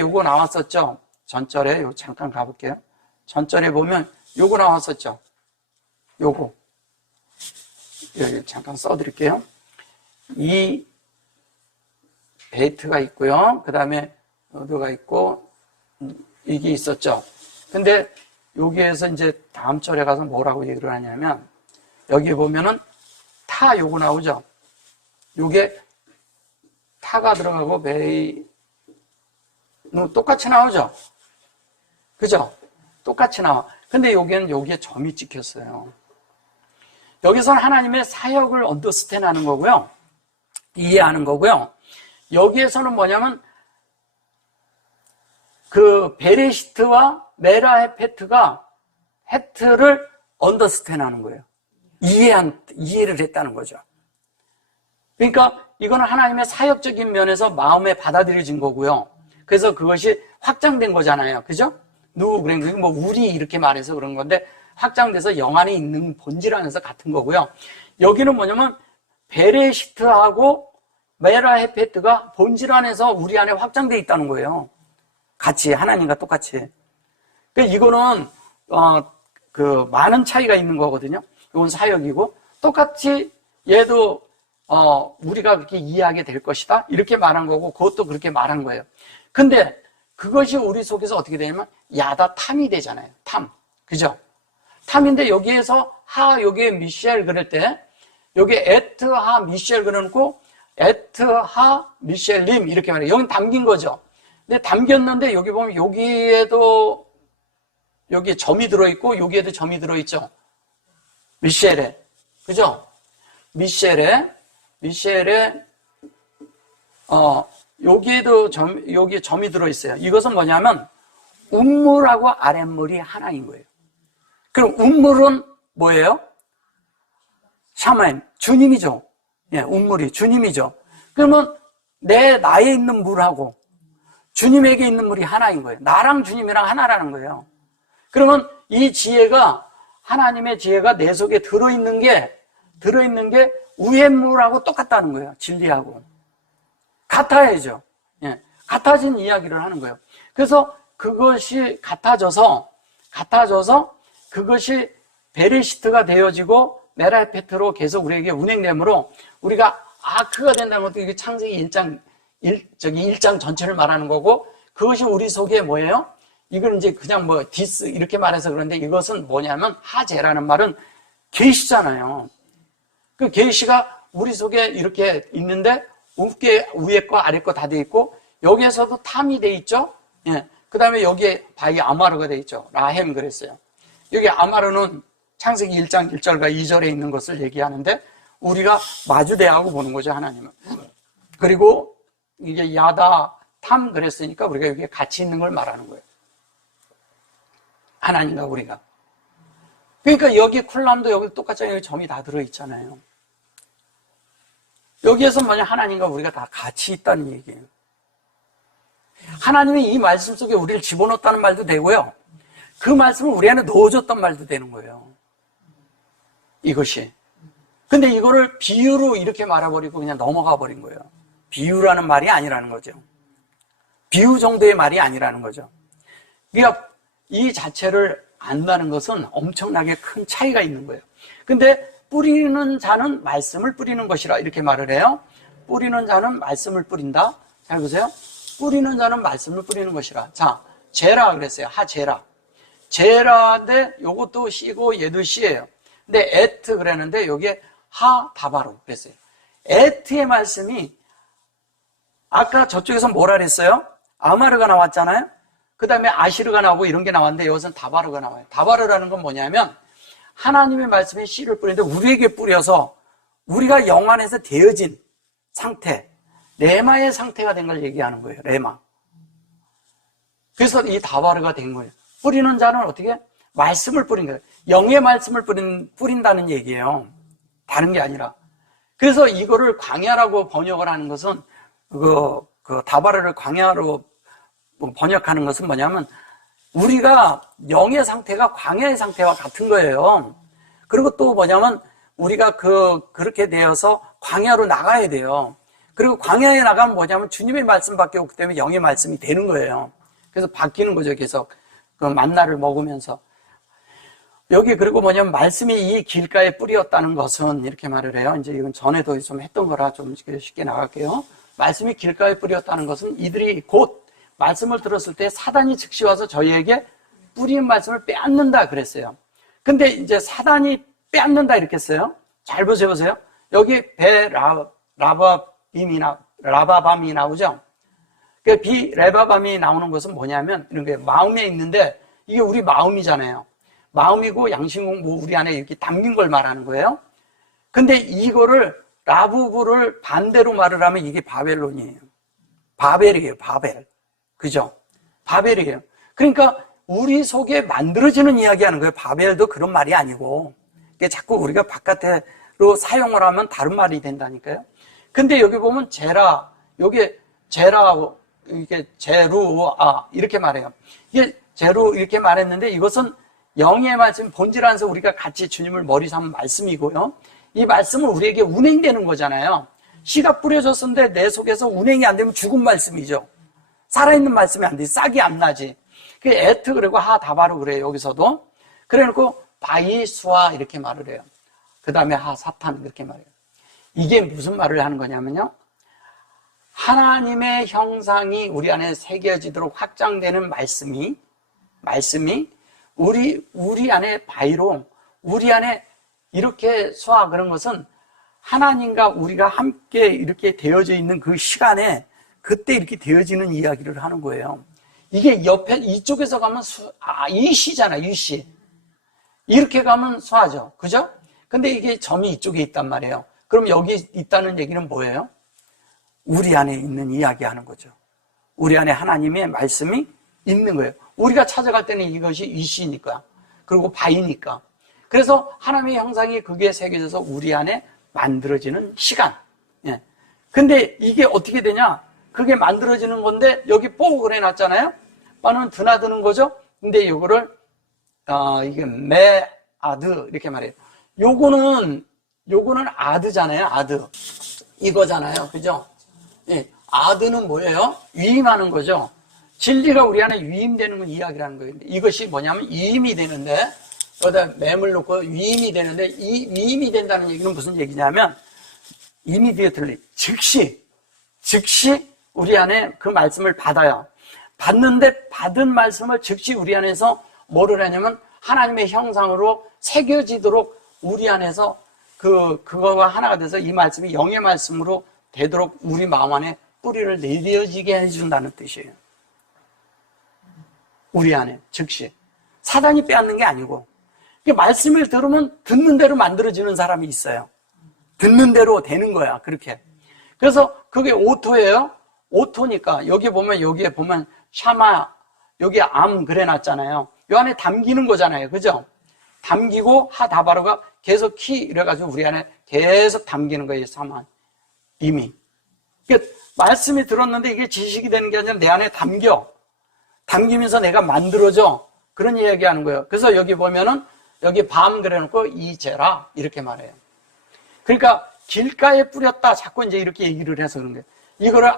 요거 나왔었죠. 전절에 요 잠깐 가볼게요. 전절에 보면 요거 나왔었죠. 요거 여기 잠깐 써드릴게요. 이 베이트가 있고요. 그 다음에 어디가 있고 이게 있었죠. 근데 여기에서 이제 다음 절에 가서 뭐라고 얘기를 하냐면 여기 보면은 타 요거 나오죠. 요게 타가 들어가고 베이 똑같이 나오죠. 그죠? 똑같이 나와. 근데 여기에 점이 찍혔어요. 여기서는 하나님의 사역을 언더스탠하는 거고요. 이해하는 거고요. 여기에서는 뭐냐면 그 베레시트와 메라헤페트가 헤트를 언더스탠하는 거예요. 이해를 했다는 거죠. 그러니까 이거는 하나님의 사역적인 면에서 마음에 받아들여진 거고요. 그래서 그것이 확장된 거잖아요. 그죠? 그러니까 뭐 우리 이렇게 말해서 그런 건데 확장돼서 영 안에 있는 본질 안에서 같은 거고요. 여기는 뭐냐면 베레시트하고 메라헤페트가 본질 안에서 우리 안에 확장되어 있다는 거예요. 같이 하나님과 똑같이. 그러니까 이거는 그 많은 차이가 있는 거거든요. 이건 사역이고 똑같이 얘도 우리가 그렇게 이해하게 될 것이다 이렇게 말한 거고 그것도 그렇게 말한 거예요. 근데 그것이 우리 속에서 어떻게 되냐면 야다 탐이 되잖아요. 탐, 그죠? 탐인데 여기에서 여기에 미셸 그럴 때 여기 에트 하 미셸 그러고 에트 하 미셸님 이렇게 말해요. 여기 담긴 거죠. 근데 담겼는데 여기 보면 여기에도 여기에 점이 들어있고 여기에도 점이 들어있죠. 미셸에, 그죠? 미셸에 여기에도 여기에 점이 들어있어요. 이것은 뭐냐면 운물하고 아랫물이 하나인 거예요. 그럼 운물은 뭐예요? 샤마임, 주님이죠. 예, 운물이 주님이죠. 그러면 나에 있는 물하고 주님에게 있는 물이 하나인 거예요. 나랑 주님이랑 하나라는 거예요. 그러면 이 지혜가 하나님의 지혜가 내 속에 들어있는 게 위의 물하고 똑같다는 거예요. 진리하고 같아야죠. 예, 같아진 이야기를 하는 거예요. 그래서 그것이 같아져서 그것이 베레시트가 되어지고 메라페트로 계속 우리에게 운행되므로 우리가 아크가 된다는 것도 이게 창세기 1장 전체를 말하는 거고, 그것이 우리 속에 뭐예요? 이걸 이제 그냥 뭐 디스 이렇게 말해서 그런데, 이것은 뭐냐면 하제라는 말은 계시잖아요. 그 계시가 우리 속에 이렇게 있는데 위에 거 아래 거 다 돼 있고, 여기에서도 탐이 돼 있죠. 예. 그 다음에 여기에 바이 아마르가 돼 있죠. 라햄 그랬어요. 여기 아마르는 창세기 1장 1절과 2절에 있는 것을 얘기하는데, 우리가 마주대하고 보는 거죠, 하나님은. 그리고 이게 야다 탐 그랬으니까 우리가 여기에 같이 있는 걸 말하는 거예요. 하나님과 우리가. 그러니까 여기 쿨람도 여기 똑같이 여기 점이 다 들어있잖아요. 여기에서 만약 하나님과 우리가 다 같이 있다는 얘기예요. 하나님이 이 말씀 속에 우리를 집어넣었다는 말도 되고요, 그 말씀을 우리 안에 넣어줬단 말도 되는 거예요. 이것이. 근데 이거를 비유로 이렇게 말아버리고 그냥 넘어가 버린 거예요. 비유라는 말이 아니라는 거죠. 비유 정도의 말이 아니라는 거죠. 그러니까 이 자체를 안다는 것은 엄청나게 큰 차이가 있는 거예요. 근데 뿌리는 자는 말씀을 뿌리는 것이라 이렇게 말을 해요. 뿌리는 자는 말씀을 뿌린다. 잘 보세요. 뿌리는 자는 말씀을 뿌리는 것이라. 자, 제라 그랬어요. 하제라. 제라인데 요것도 시고 얘도 시예요. 근데 에트 그랬는데 여기에 하다바로 그랬어요. 에트의 말씀이 아까 저쪽에서 뭐라 그랬어요? 아마르가 나왔잖아요. 그 다음에 아시르가 나오고 이런 게 나왔는데 여기서는 다바르가 나와요. 다바르라는 건 뭐냐면 하나님의 말씀에 씨를 뿌리는데 우리에게 뿌려서 우리가 영 안에서 되어진 상태, 레마의 상태가 된 걸 얘기하는 거예요. 레마. 그래서 이 다바르가 된 거예요. 뿌리는 자는 어떻게? 말씀을 뿌린 거예요. 영의 말씀을 뿌린다는 얘기예요. 다른 게 아니라. 그래서 이거를 광야라고 번역을 하는 것은 그 다바르를 광야로 번역하는 것은 뭐냐면 우리가 영의 상태가 광야의 상태와 같은 거예요. 그리고 또 뭐냐면 우리가 그렇게 되어서 광야로 나가야 돼요. 그리고 광야에 나가면 뭐냐면 주님의 말씀밖에 없기 때문에 영의 말씀이 되는 거예요. 그래서 바뀌는 거죠. 계속 그 만나를 먹으면서. 여기 그리고 뭐냐면 말씀이 이 길가에 뿌리였다는 것은 이렇게 말을 해요. 이제 이건 전에도 좀 했던 거라 좀 쉽게 나갈게요. 말씀이 길가에 뿌렸다는 것은 이들이 곧 말씀을 들었을 때 사단이 즉시 와서 저희에게 뿌린 말씀을 빼앗는다 그랬어요. 근데 이제 사단이 빼앗는다 이렇게 했어요. 잘 보세요. 여기 라바밤이 나오죠. 그 비레바밤이 나오는 것은 뭐냐면 이런 게 마음에 있는데 이게 우리 마음이잖아요. 마음이고 양심이고 뭐 우리 안에 이렇게 담긴 걸 말하는 거예요. 근데 이거를 라부부를 반대로 말을 하면 이게 바벨론이에요. 바벨이에요. 바벨. 그죠? 바벨이에요. 그러니까 우리 속에 만들어지는 이야기하는 거예요. 바벨도 그런 말이 아니고. 이게 자꾸 우리가 바깥으로 사용을 하면 다른 말이 된다니까요. 근데 여기 보면 제라, 여기 제라하고 이게 제루아 이렇게 말해요. 이게 제루 이렇게 말했는데 이것은 영의 말씀, 본질 안에서 우리가 같이 주님을 머리 삼은 말씀이고요. 이 말씀은 우리에게 운행되는 거잖아요. 씨가 뿌려졌는데 내 속에서 운행이 안 되면 죽은 말씀이죠. 살아있는 말씀이 안 돼. 싹이 안 나지. 그 에트 그리고 하다바로 그래요. 여기서도. 그래 놓고 바이수아 이렇게 말을 해요. 그 다음에 하사탄 이렇게 말해요. 이게 무슨 말을 하는 거냐면요. 하나님의 형상이 우리 안에 새겨지도록 확장되는 말씀이 우리 안에 바이로 우리 안에 이렇게 수아 그런 것은 하나님과 우리가 함께 이렇게 되어져 있는 그 시간에 그때 이렇게 되어지는 이야기를 하는 거예요. 이게 옆에 이쪽에서 가면 이시잖아, 이시. 이렇게 가면 수아죠. 그죠? 근데 이게 점이 이쪽에 있단 말이에요. 그럼 여기 있다는 얘기는 뭐예요? 우리 안에 있는 이야기 하는 거죠. 우리 안에 하나님의 말씀이 있는 거예요. 우리가 찾아갈 때는 이것이 이시니까. 그리고 바이니까. 그래서 하나님의 형상이 그게 새겨져서 우리 안에 만들어지는 시간. 예. 근데 이게 어떻게 되냐? 그게 만들어지는 건데 여기 뽀글 해놨잖아요. 빠는 드나드는 거죠. 근데 이거를 이게 메아드 이렇게 말해요. 요거는 아드잖아요. 아드 이거잖아요. 그죠? 예. 아드는 뭐예요? 위임하는 거죠. 진리가 우리 안에 위임되는 건 이야기라는 거예요. 이것이 뭐냐면 위임이 되는데, 여기다 맴을 놓고 위임이 되는데, 이 위임이 된다는 얘기는 무슨 얘기냐면, immediately, 즉시 우리 안에 그 말씀을 받아요. 받는데 받은 말씀을 즉시 우리 안에서 뭐를 하냐면 하나님의 형상으로 새겨지도록 우리 안에서 그거와 하나가 돼서 이 말씀이 영의 말씀으로 되도록 우리 마음 안에 뿌리를 내려지게 해준다는 뜻이에요. 우리 안에 즉시. 사단이 빼앗는 게 아니고, 말씀을 들으면 듣는 대로 만들어지는 사람이 있어요. 듣는 대로 되는 거야, 그렇게. 그래서 그게 오토예요. 오토니까 여기에 보면 샤마, 여기 암 그래놨잖아요. 이 안에 담기는 거잖아요, 그죠? 담기고 하다바르가 계속 키 이래가지고 우리 안에 계속 담기는 거예요, 사만. 이미. 그러니까 말씀이 들었는데 이게 지식이 되는 게 아니라 내 안에 담기면서 내가 만들어져. 그런 이야기 하는 거예요. 그래서 여기 보면은 여기 밤 그래놓고 이제라 이렇게 말해요. 그러니까 길가에 뿌렸다 자꾸 이제 이렇게 얘기를 해서 그런 거예요. 이거를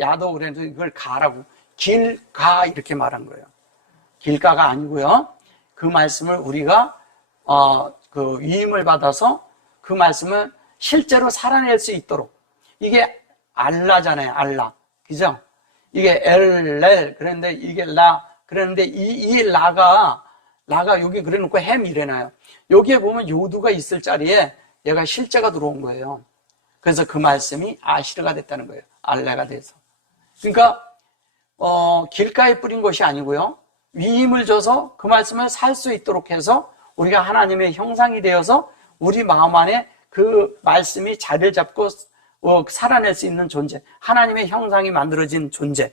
야도 그래서 이걸 가라고 길가 이렇게 말한 거예요. 길가가 아니고요. 그 말씀을 우리가 그 위임을 받아서 그 말씀을 실제로 살아낼 수 있도록. 이게 알라잖아요, 알라. 그죠? 이게 엘렐, 그런데 이게 라, 그랬는데 이 라가 여기 그래 놓고 햄 이래놔요. 여기에 보면 요두가 있을 자리에 얘가 실제가 들어온 거예요. 그래서 그 말씀이 아시르가 됐다는 거예요. 알레가 돼서. 그러니까, 길가에 뿌린 것이 아니고요. 위임을 줘서 그 말씀을 살 수 있도록 해서 우리가 하나님의 형상이 되어서 우리 마음 안에 그 말씀이 자리를 잡고 살아낼 수 있는 존재, 하나님의 형상이 만들어진 존재,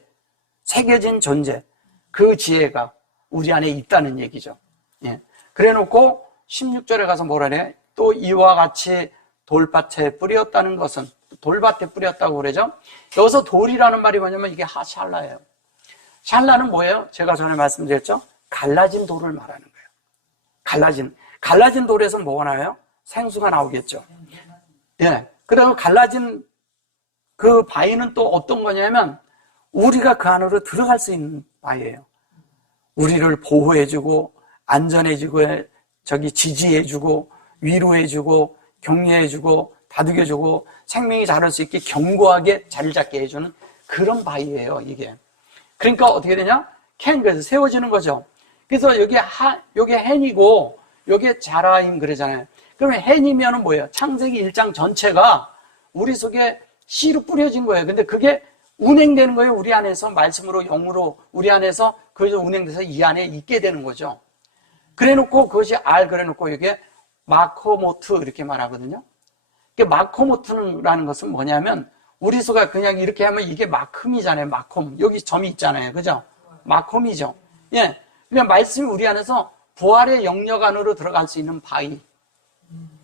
새겨진 존재, 그 지혜가 우리 안에 있다는 얘기죠. 예. 그래 놓고 16절에 가서 뭐라 그래? 또 이와 같이 돌밭에 뿌렸다는 것은, 돌밭에 뿌렸다고 그러죠. 여기서 돌이라는 말이 뭐냐면 이게 샬라예요. 샬라는 뭐예요? 제가 전에 말씀드렸죠. 갈라진 돌을 말하는 거예요. 갈라진 돌에서 뭐가 나와요? 생수가 나오겠죠. 예. 그리고 갈라진 그 바위는 또 어떤 거냐면 우리가 그 안으로 들어갈 수 있는 바위예요. 우리를 보호해주고 안전해주고 지지해주고 위로해주고 격려해주고 다독여주고 생명이 자랄 수 있게 견고하게 자리 잡게 해주는 그런 바위예요, 이게. 그러니까 어떻게 되냐? 그래서 세워지는 거죠. 그래서 여기 헨이고 여기 자라임 그러잖아요. 그러면 헨이면은 뭐예요? 창세기 1장 전체가 우리 속에 씨로 뿌려진 거예요. 근데 그게 운행되는 거예요. 우리 안에서 말씀으로 영으로 우리 안에서 그래서 운행돼서 이 안에 있게 되는 거죠. 그래놓고 그것이 그래놓고 이게 마코모트 이렇게 말하거든요. 마코모트라는 것은 뭐냐면 우리 속에 그냥 이렇게 하면 이게 마쿰이잖아요. 마쿰. 여기 점이 있잖아요. 그죠? 마쿰이죠. 예. 그냥 말씀이 우리 안에서 부활의 영역 안으로 들어갈 수 있는 바위.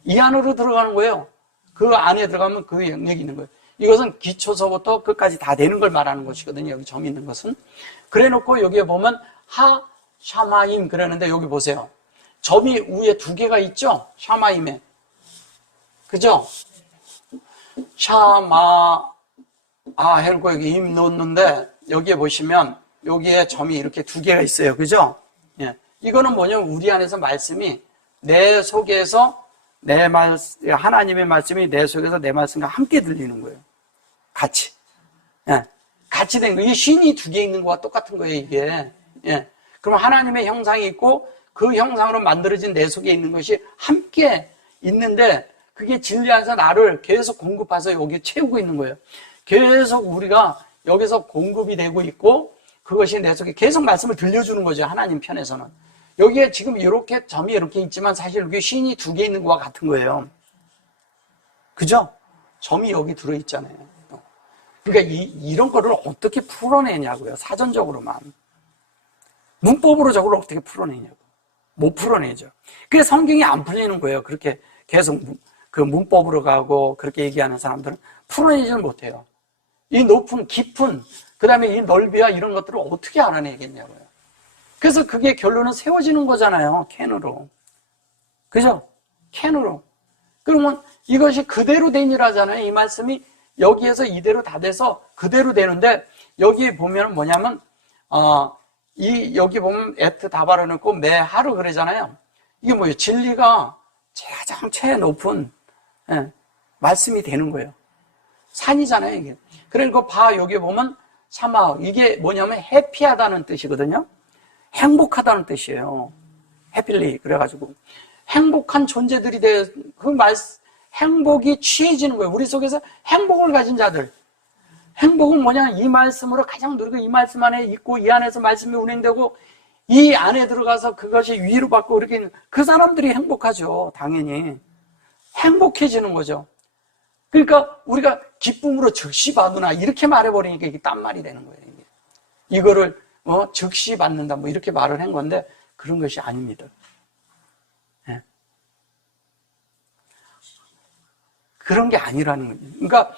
이 안으로 들어가는 거예요. 그 안에 들어가면 그 영역이 있는 거예요. 이것은 기초서부터 끝까지 다 되는 걸 말하는 것이거든요. 여기 점 있는 것은. 그래 놓고 여기에 보면 샤마임 그러는데 여기 보세요. 점이 위에 2개가 있죠? 샤마임에. 그죠? 해고 여기 임 넣었는데 여기에 보시면 여기에 점이 이렇게 2개가 있어요. 그죠? 예. 이거는 뭐냐면 우리 안에서 말씀이 내 속에서 하나님의 말씀이 내 속에서 내 말씀과 함께 들리는 거예요. 같이. 예. 같이 된 거. 이게 신이 2개 있는 거와 똑같은 거예요, 이게. 예. 그럼 하나님의 형상이 있고 그 형상으로 만들어진 내 속에 있는 것이 함께 있는데 그게 진리 안에서 나를 계속 공급해서 여기 채우고 있는 거예요. 계속 우리가 여기서 공급이 되고 있고 그것이 내 속에 계속 말씀을 들려주는 거죠. 하나님 편에서는. 여기에 지금 이렇게 점이 이렇게 있지만 사실 여기 신이 2개 있는 거와 같은 거예요. 그죠? 점이 여기 들어있잖아요. 그러니까 이런 거를 어떻게 풀어내냐고요. 사전적으로만. 문법으로 저걸 어떻게 풀어내냐고. 못 풀어내죠. 그래서 성경이 안 풀리는 거예요. 그렇게 계속 그 문법으로 가고 그렇게 얘기하는 사람들은 풀어내지는 못해요. 이 높은 깊은 그 다음에 이 넓이와 이런 것들을 어떻게 알아내겠냐고요. 그래서 그게 결론은 세워지는 거잖아요. 캔으로. 그죠? 캔으로. 그러면 이것이 그대로 되니라잖아요. 이 말씀이 여기에서 이대로 다 돼서 그대로 되는데, 여기 보면 뭐냐면, 여기 보면 에트 다 발라놓고 매 하루 그러잖아요. 이게 뭐예요? 진리가 가장 최 높은, 예, 말씀이 되는 거예요. 산이잖아요, 이게. 그리고 여기 보면 사마, 이게 뭐냐면 해피하다는 뜻이거든요. 행복하다는 뜻이에요. 해필리. 그래가지고 행복한 존재들이 행복이 취해지는 거예요. 우리 속에서 행복을 가진 자들. 행복은 뭐냐? 이 말씀으로 가장 누리고 이 말씀 안에 있고 이 안에서 말씀이 운행되고 이 안에 들어가서 그것이 위로받고 이렇게 그 사람들이 행복하죠. 당연히. 행복해지는 거죠. 그러니까 우리가 기쁨으로 즉시 받으나 이렇게 말해버리니까 이게 딴 말이 되는 거예요. 이거를 즉시 받는다 뭐 이렇게 말을 한 건데 그런 것이 아닙니다. 네. 그런 게 아니라는 거예요. 그러니까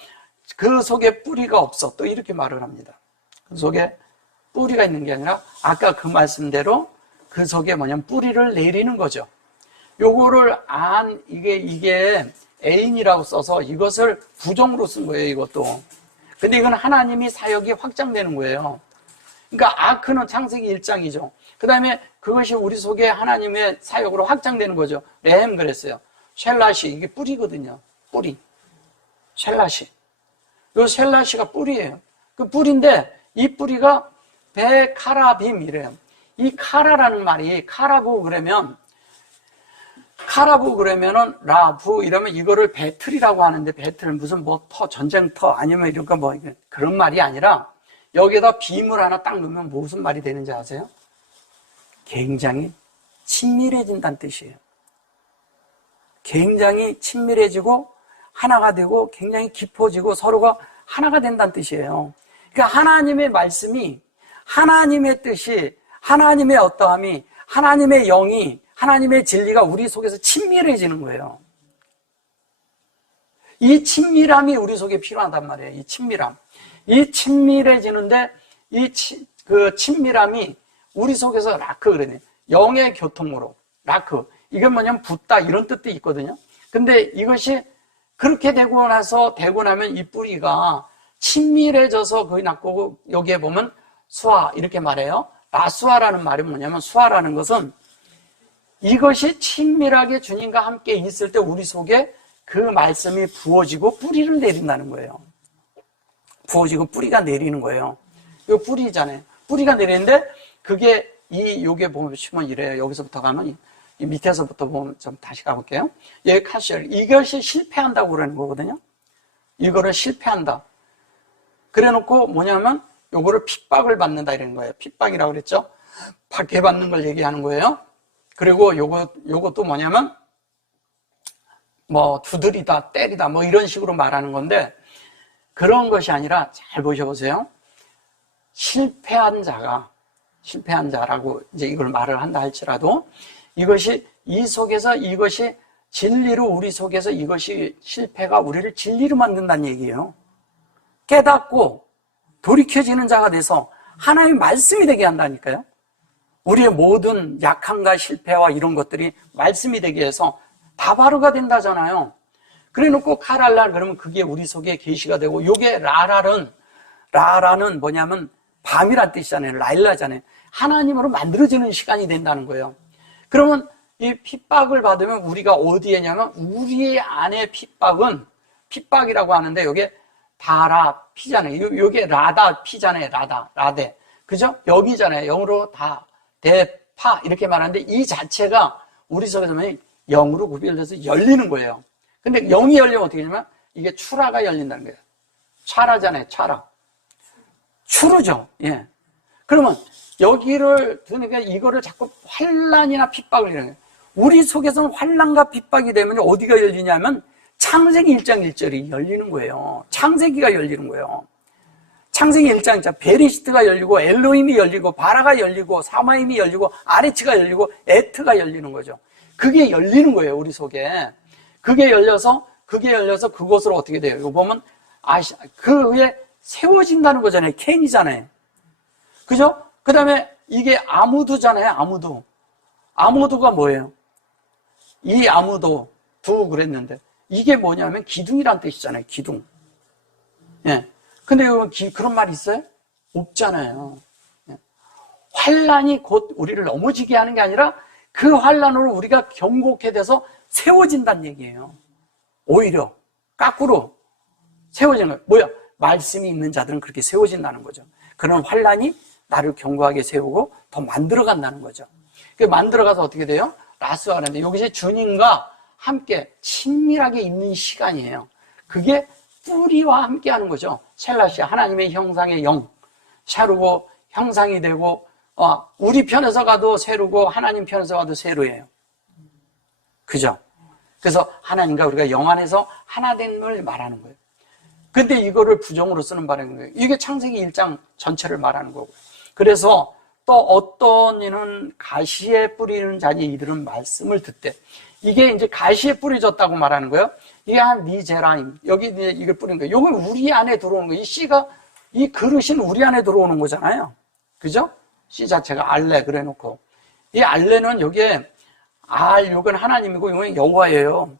그 속에 뿌리가 없어. 또 이렇게 말을 합니다. 그 속에 뿌리가 있는 게 아니라 아까 그 말씀대로 그 속에 뭐냐면 뿌리를 내리는 거죠. 요거를 이게 애인이라고 써서 이것을 부정으로 쓴 거예요, 이것도. 근데 이건 하나님이 사역이 확장되는 거예요. 그러니까 아크는 창세기 1장이죠. 그 다음에 그것이 우리 속에 하나님의 사역으로 확장되는 거죠. 레헴 그랬어요. 셸라시, 이게 뿌리거든요. 뿌리. 셸라시. 요 셸라시가 뿌리예요. 그 뿌리인데 이 뿌리가 베카라빔이래요. 이 카라라는 말이 카라부 그러면은 라부 이러면 이거를 배틀이라고 하는데 배틀 무슨 전쟁터 아니면 이런 거 그런 말이 아니라 여기에다 빔을 하나 딱 넣으면 무슨 말이 되는지 아세요? 굉장히 친밀해진다는 뜻이에요. 굉장히 친밀해지고 하나가 되고 굉장히 깊어지고 서로가 하나가 된다는 뜻이에요. 그러니까 하나님의 말씀이 하나님의 뜻이 하나님의 어떠함이 하나님의 영이 하나님의 진리가 우리 속에서 친밀해지는 거예요. 이 친밀함이 우리 속에 필요하단 말이에요. 이 친밀함. 이 친밀해지는데 그 친밀함이 우리 속에서 라크 그러네. 영의 교통으로 라크. 이건 뭐냐면 붙다 이런 뜻도 있거든요. 근데 이것이 그렇게 되고 나면 이 뿌리가 친밀해져서 거기 낳고 여기에 보면 수아 이렇게 말해요. 라수아라는 말이 뭐냐면 수아라는 것은 이것이 친밀하게 주님과 함께 있을 때 우리 속에 그 말씀이 부어지고 뿌리를 내린다는 거예요. 부어지고 뿌리가 내리는 거예요. 이 뿌리잖아요. 뿌리가 내리는데 그게 요게 보시면 이래요. 여기서부터 가면 이 밑에서부터 보면 좀 다시 가볼게요. 여기 카시얼. 이것이 실패한다고 그러는 거거든요. 이거를 실패한다. 그래 놓고 뭐냐면 요거를 핍박을 받는다 이러는 거예요. 핍박이라고 그랬죠. 박해받는 걸 얘기하는 거예요. 그리고 요것도 뭐냐면 두드리다, 때리다 이런 식으로 말하는 건데 그런 것이 아니라 잘 보셔보세요. 실패한 자라고 이제 이걸 말을 한다 할지라도 이 속에서 이것이 진리로 우리 속에서 이것이 실패가 우리를 진리로 만든다는 얘기예요. 깨닫고 돌이켜지는 자가 돼서 하나님의 말씀이 되게 한다니까요. 우리의 모든 약함과 실패와 이런 것들이 말씀이 되게 해서 다바르가 된다잖아요. 그래 놓고 카랄라 그러면 그게 우리 속에 계시가 되고 요게 라라는 뭐냐면 밤이란 뜻이잖아요. 라일라잖아요. 하나님으로 만들어지는 시간이 된다는 거예요. 그러면 이 핍박을 받으면 우리가 어디에냐면 우리의 안에 핍박이라고 하는데 요게 다라 피잖아요. 요게 라다 피잖아요. 라데. 그죠? 영이잖아요. 영으로 다 대파 이렇게 말하는데 이 자체가 우리 속에서 영으로 구별돼서 열리는 거예요. 근데 영이 열리면 어떻게 되냐면 이게 추라가 열린다는 거예요. 차라잖아요. 차라. 추르죠. 예. 그러면 그러니까 이거를 자꾸 환난이나 핍박을 이러는 거예요. 우리 속에서는 환난과 핍박이 되면 어디가 열리냐면 창세기 1장 1절이 열리는 거예요. 창세기가 열리는 거예요. 창세기 1장 1절 베리시트가 열리고 엘로힘이 열리고 바라가 열리고 사마임이 열리고 아레치가 열리고 에트가 열리는 거죠. 그게 열리는 거예요. 우리 속에. 그게 열려서 그곳으로 어떻게 돼요? 이거 보면 그 위에 세워진다는 거잖아요. 캔이잖아요. 그죠? 그 다음에 이게 아무두잖아요. 아무두가 뭐예요? 이 아무도 두 그랬는데 이게 뭐냐면 기둥이란 뜻이잖아요. 기둥. 예. 근데 그런 말이 있어요? 없잖아요. 예. 환란이 곧 우리를 넘어지게 하는 게 아니라 그 환란으로 우리가 경고케 돼서 세워진다는 얘기예요. 오히려 거꾸로 세워지는 거예요. 뭐야? 말씀이 있는 자들은 그렇게 세워진다는 거죠. 그런 환란이 나를 견고하게 세우고 더 만들어간다는 거죠. 그 만들어가서 어떻게 돼요? 라스가 하는데 여기서 주님과 함께 친밀하게 있는 시간이에요. 그게 뿌리와 함께 하는 거죠. 셀라시, 하나님의 형상의 영, 새루고 형상이 되고, 우리 편에서 가도 새루고 하나님 편에서 가도 새루예요. 그죠? 그래서 하나님과 우리가 영 안에서 하나 됨을 말하는 거예요. 근데 이거를 부정으로 쓰는 바람인 거예요. 이게 창세기 1장 전체를 말하는 거고. 그래서 또 어떤 이는 가시에 뿌리는 자니 이들은 말씀을 듣되. 이게 이제 가시에 뿌려졌다고 말하는 거예요. 이게 한 니제라임. 여기 이걸 뿌린 거예요. 이건 우리 안에 들어오는 거예요. 이 씨가, 이 그릇은 우리 안에 들어오는 거잖아요. 그죠? 씨 자체가 알레 그래 놓고. 이 알레는 여기에 이건 하나님이고 이건 여호와예요.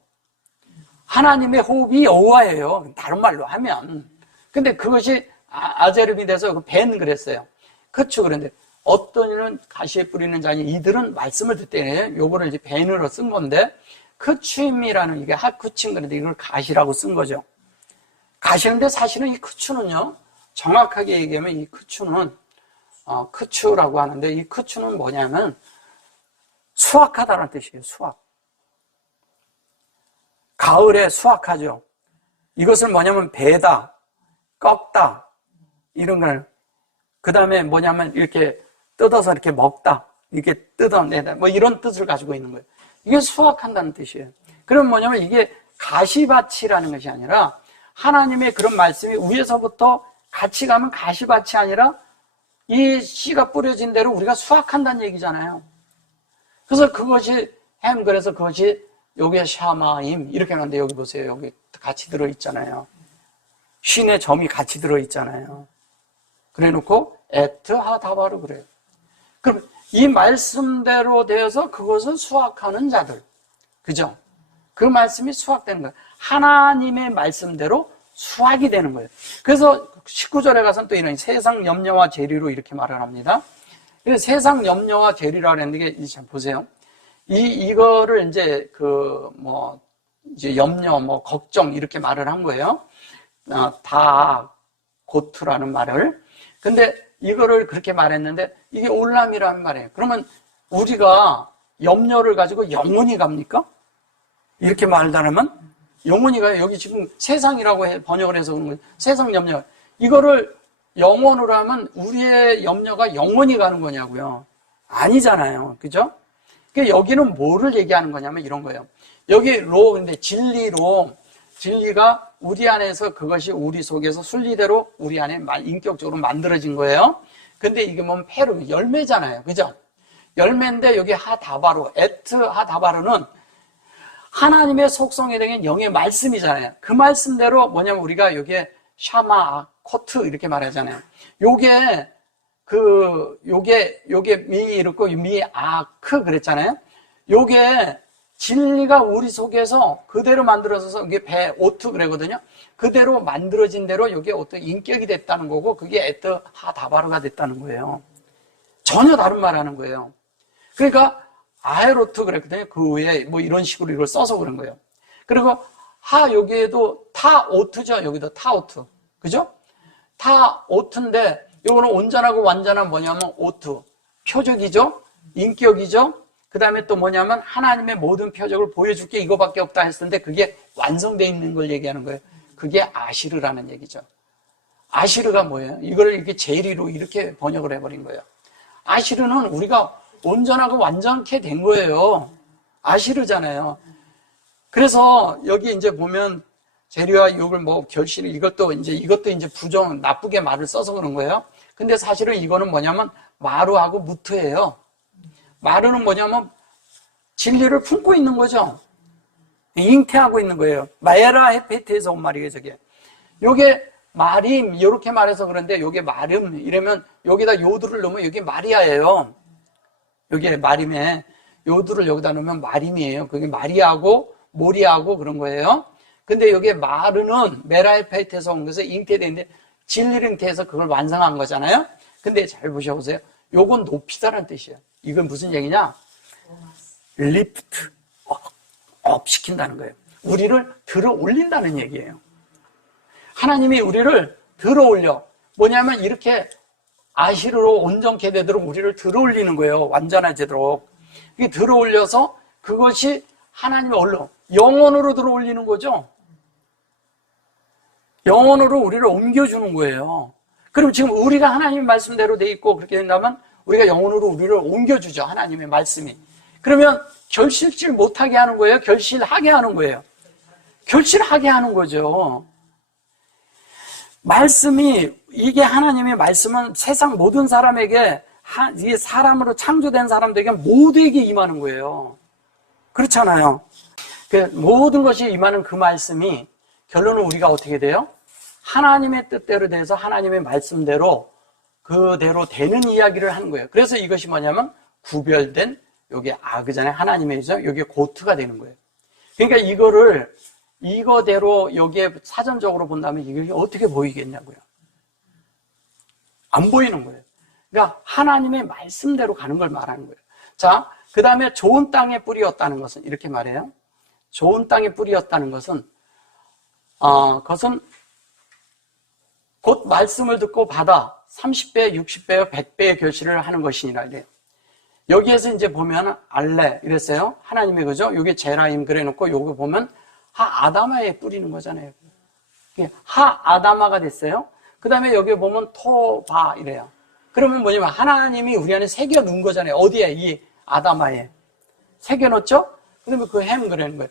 하나님의 호흡이 여호와예요. 다른 말로 하면. 근데 그것이 아제름이 돼서 벤 그랬어요. 그렇죠. 그런데 어떤 이는 가시에 뿌리는 자니 이들은 말씀을 듣되 요거를 이제 벤으로 쓴 건데 크추임이라는 이게 하크추임 그런데 이걸 가시라고 쓴 거죠. 가시는데 사실은 이 크추는요. 정확하게 얘기하면 이 크추는 크추라고 하는데 이 크추는 뭐냐면 수확하다는 뜻이에요. 수확. 가을에 수확하죠. 이것을 뭐냐면 베다, 꺾다 이런 걸. 그 다음에 뭐냐면 이렇게 뜯어서 이렇게 먹다, 이렇게 뜯어내다 뭐 이런 뜻을 가지고 있는 거예요. 이게 수확한다는 뜻이에요. 그럼 뭐냐면 이게 가시밭이라는 것이 아니라 하나님의 그런 말씀이 위에서부터 같이 가면 가시밭이 아니라 이 씨가 뿌려진 대로 우리가 수확한다는 얘기잖아요. 그래서 그것이 그래서 그것이 여기에 샤마임 이렇게 하는데 여기 보세요. 여기 같이 들어있잖아요. 쉰의 점이 같이 들어있잖아요. 그래 놓고 에트 하다바로 그래요. 그럼 이 말씀대로 되어서 그것을 수확하는 자들. 그죠? 그 말씀이 수확되는 거예요. 하나님의 말씀대로 수확이 되는 거예요. 그래서 19절에 가서는 또 이런 세상 염려와 재리로 이렇게 말을 합니다. 그래서 세상 염려와 재리라고 했는데 이게 참 보세요. 이거를 이제 이제 염려, 걱정 이렇게 말을 한 거예요. 다 고투라는 말을. 근데 이거를 그렇게 말했는데 이게 올람이라는 말이에요. 그러면 우리가 염려를 가지고 영원히 갑니까? 이렇게 말하면 영원히 가요. 여기 지금 세상이라고 번역을 해서 그런 거예요. 세상 염려. 이거를 영원으로 하면 우리의 염려가 영원히 가는 거냐고요. 아니잖아요. 그죠? 그러니까 여기는 뭐를 얘기하는 거냐면 이런 거예요. 여기 근데 진리가 우리 안에서 그것이 우리 속에서 순리대로 우리 안에 인격적으로 만들어진 거예요. 근데 이게 뭐 페루, 열매잖아요. 그죠? 열매인데 여기 하다바로, 에트 하다바로는 하나님의 속성에 대한 영의 말씀이잖아요. 그 말씀대로 뭐냐면 우리가 여기에 샤마, 코트 이렇게 말하잖아요. 요게 미 이렇고 미 아크 그랬잖아요. 요게 진리가 우리 속에서 그대로 만들어져서 이게 오트 그러거든요. 그대로 만들어진 대로 이게 어떤 인격이 됐다는 거고 그게 에트 하다바르가 됐다는 거예요. 전혀 다른 말 하는 거예요. 그러니까 아에로트 그랬거든요. 그 후에 뭐 이런 식으로 이걸 써서 그런 거예요. 그리고 여기에도 타오트죠. 여기도 타오트. 그죠? 타오트인데 이거는 온전하고 완전한 뭐냐면 오트. 표적이죠. 인격이죠. 그 다음에 또 뭐냐면 하나님의 모든 표적을 보여줄게 이거밖에 없다 했었는데 그게 완성되어 있는 걸 얘기하는 거예요. 그게 아시르라는 얘기죠. 아시르가 뭐예요? 이걸 이렇게 제리로 이렇게 번역을 해버린 거예요. 아시르는 우리가 온전하고 완전케 된 거예요. 아시르잖아요. 그래서 여기 이제 보면 재리와 욕을 결실을 이것도 이제 부정 나쁘게 말을 써서 그런 거예요. 근데 사실은 이거는 뭐냐면 마루하고 무트예요. 마루는 뭐냐면 진리를 품고 있는 거죠. 잉태하고 있는 거예요. 마에라 헤페트에서 온 말이에요, 저게. 요게 마림, 이렇게 말해서 그런데 요게 마름, 이러면 여기다 요두를 넣으면 여기 마리아예요. 여기에 마림에 요두를 여기다 넣으면 마림이에요. 그게 마리아하고 모리아하고 그런 거예요. 근데 여기에 마르는 메라이페이트에서 온 것은 잉태되는데 진리를 잉태해서 그걸 완성한 거잖아요. 근데 잘 보셔보세요. 요건 높이다라는 뜻이에요. 이건 무슨 얘기냐? 리프트, 업 시킨다는 거예요. 우리를 들어 올린다는 얘기예요. 하나님이 우리를 들어 올려. 뭐냐면 이렇게 아시르로 온전케 되도록 우리를 들어 올리는 거예요. 완전해지도록. 이게 들어 올려서 그것이 하나님의 얼로 영혼으로 들어 올리는 거죠. 영혼으로 우리를 옮겨주는 거예요. 그럼 지금 우리가 하나님의 말씀대로 돼 있고 그렇게 된다면 우리가 영혼으로 우리를 옮겨주죠. 하나님의 말씀이. 그러면 결실질 못하게 하는 거예요? 결실하게 하는 거예요? 결실하게 하는 거죠. 말씀이, 이게 하나님의 말씀은 세상 모든 사람에게, 이게 사람으로 창조된 사람들에게 모두에게 임하는 거예요. 그렇잖아요. 그 모든 것이 임하는 그 말씀이 결론은 우리가 어떻게 돼요? 하나님의 뜻대로 돼서 하나님의 말씀대로 그대로 되는 이야기를 하는 거예요. 그래서 이것이 뭐냐면 구별된 여기 아그잖아요. 하나님의 이죠. 여기에 고트가 되는 거예요. 그러니까 이거대로 여기에 사전적으로 본다면 이게 어떻게 보이겠냐고요. 안 보이는 거예요. 그러니까 하나님의 말씀대로 가는 걸 말하는 거예요. 자, 그 다음에 좋은 땅에 뿌리였다는 것은 이렇게 말해요. 좋은 땅에 뿌리였다는 것은 그것은 곧 말씀을 듣고 받아 30배, 60배요, 100배의 결실을 하는 것이니라 이래요. 여기에서 이제 보면 알레 이랬어요. 하나님의 그죠? 여기 제라임 그래놓고 요거 보면 하 아다마에 뿌리는 거잖아요. 하 아다마가 됐어요. 그 다음에 여기 보면 토바 이래요. 그러면 뭐냐면 하나님이 우리 안에 새겨 놓은 거잖아요. 어디에? 이 아다마에 새겨 놓죠? 그러면 그 햄 그러는 거예요.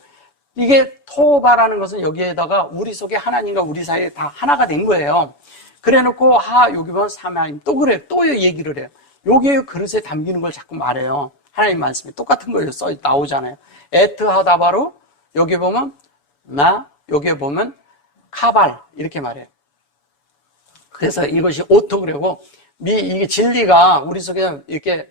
이게 토바라는 것은 여기에다가 우리 속에 하나님과 우리 사이에 다 하나가 된 거예요. 그래 놓고 여기 보면 사마임 또 그래요. 또 얘기를 해요. 여기에 그릇에 담기는 걸 자꾸 말해요. 하나님 말씀이 똑같은 걸로 써 나오잖아요. 에트 하다바로 여기 보면 여기에 보면 카발 이렇게 말해요. 그래서 이것이 오토그래고 이게 진리가 우리 속에 이렇게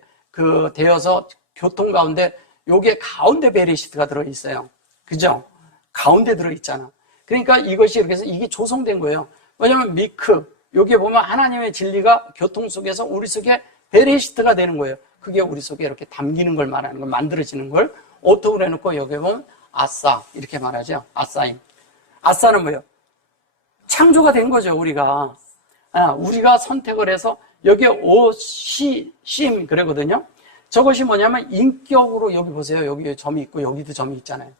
되어서 교통 가운데 여기에 가운데 베리시트가 들어있어요. 그죠? 가운데 들어있잖아. 그러니까 이것이 이렇게 해서 이게 조성된 거예요. 왜냐면 여기에 보면 하나님의 진리가 교통 속에서 우리 속에 베리시트가 되는 거예요. 그게 우리 속에 이렇게 담기는 걸 말하는 걸, 만들어지는 걸 오토그래 놓고 여기에 보면 아싸 이렇게 말하죠. 아싸임. 아싸는 뭐예요? 창조가 된 거죠. 우리가 선택을 해서 여기에 오시심 그러거든요. 저것이 뭐냐면 인격으로 여기 보세요. 여기 점이 있고 여기도 점이 있잖아요.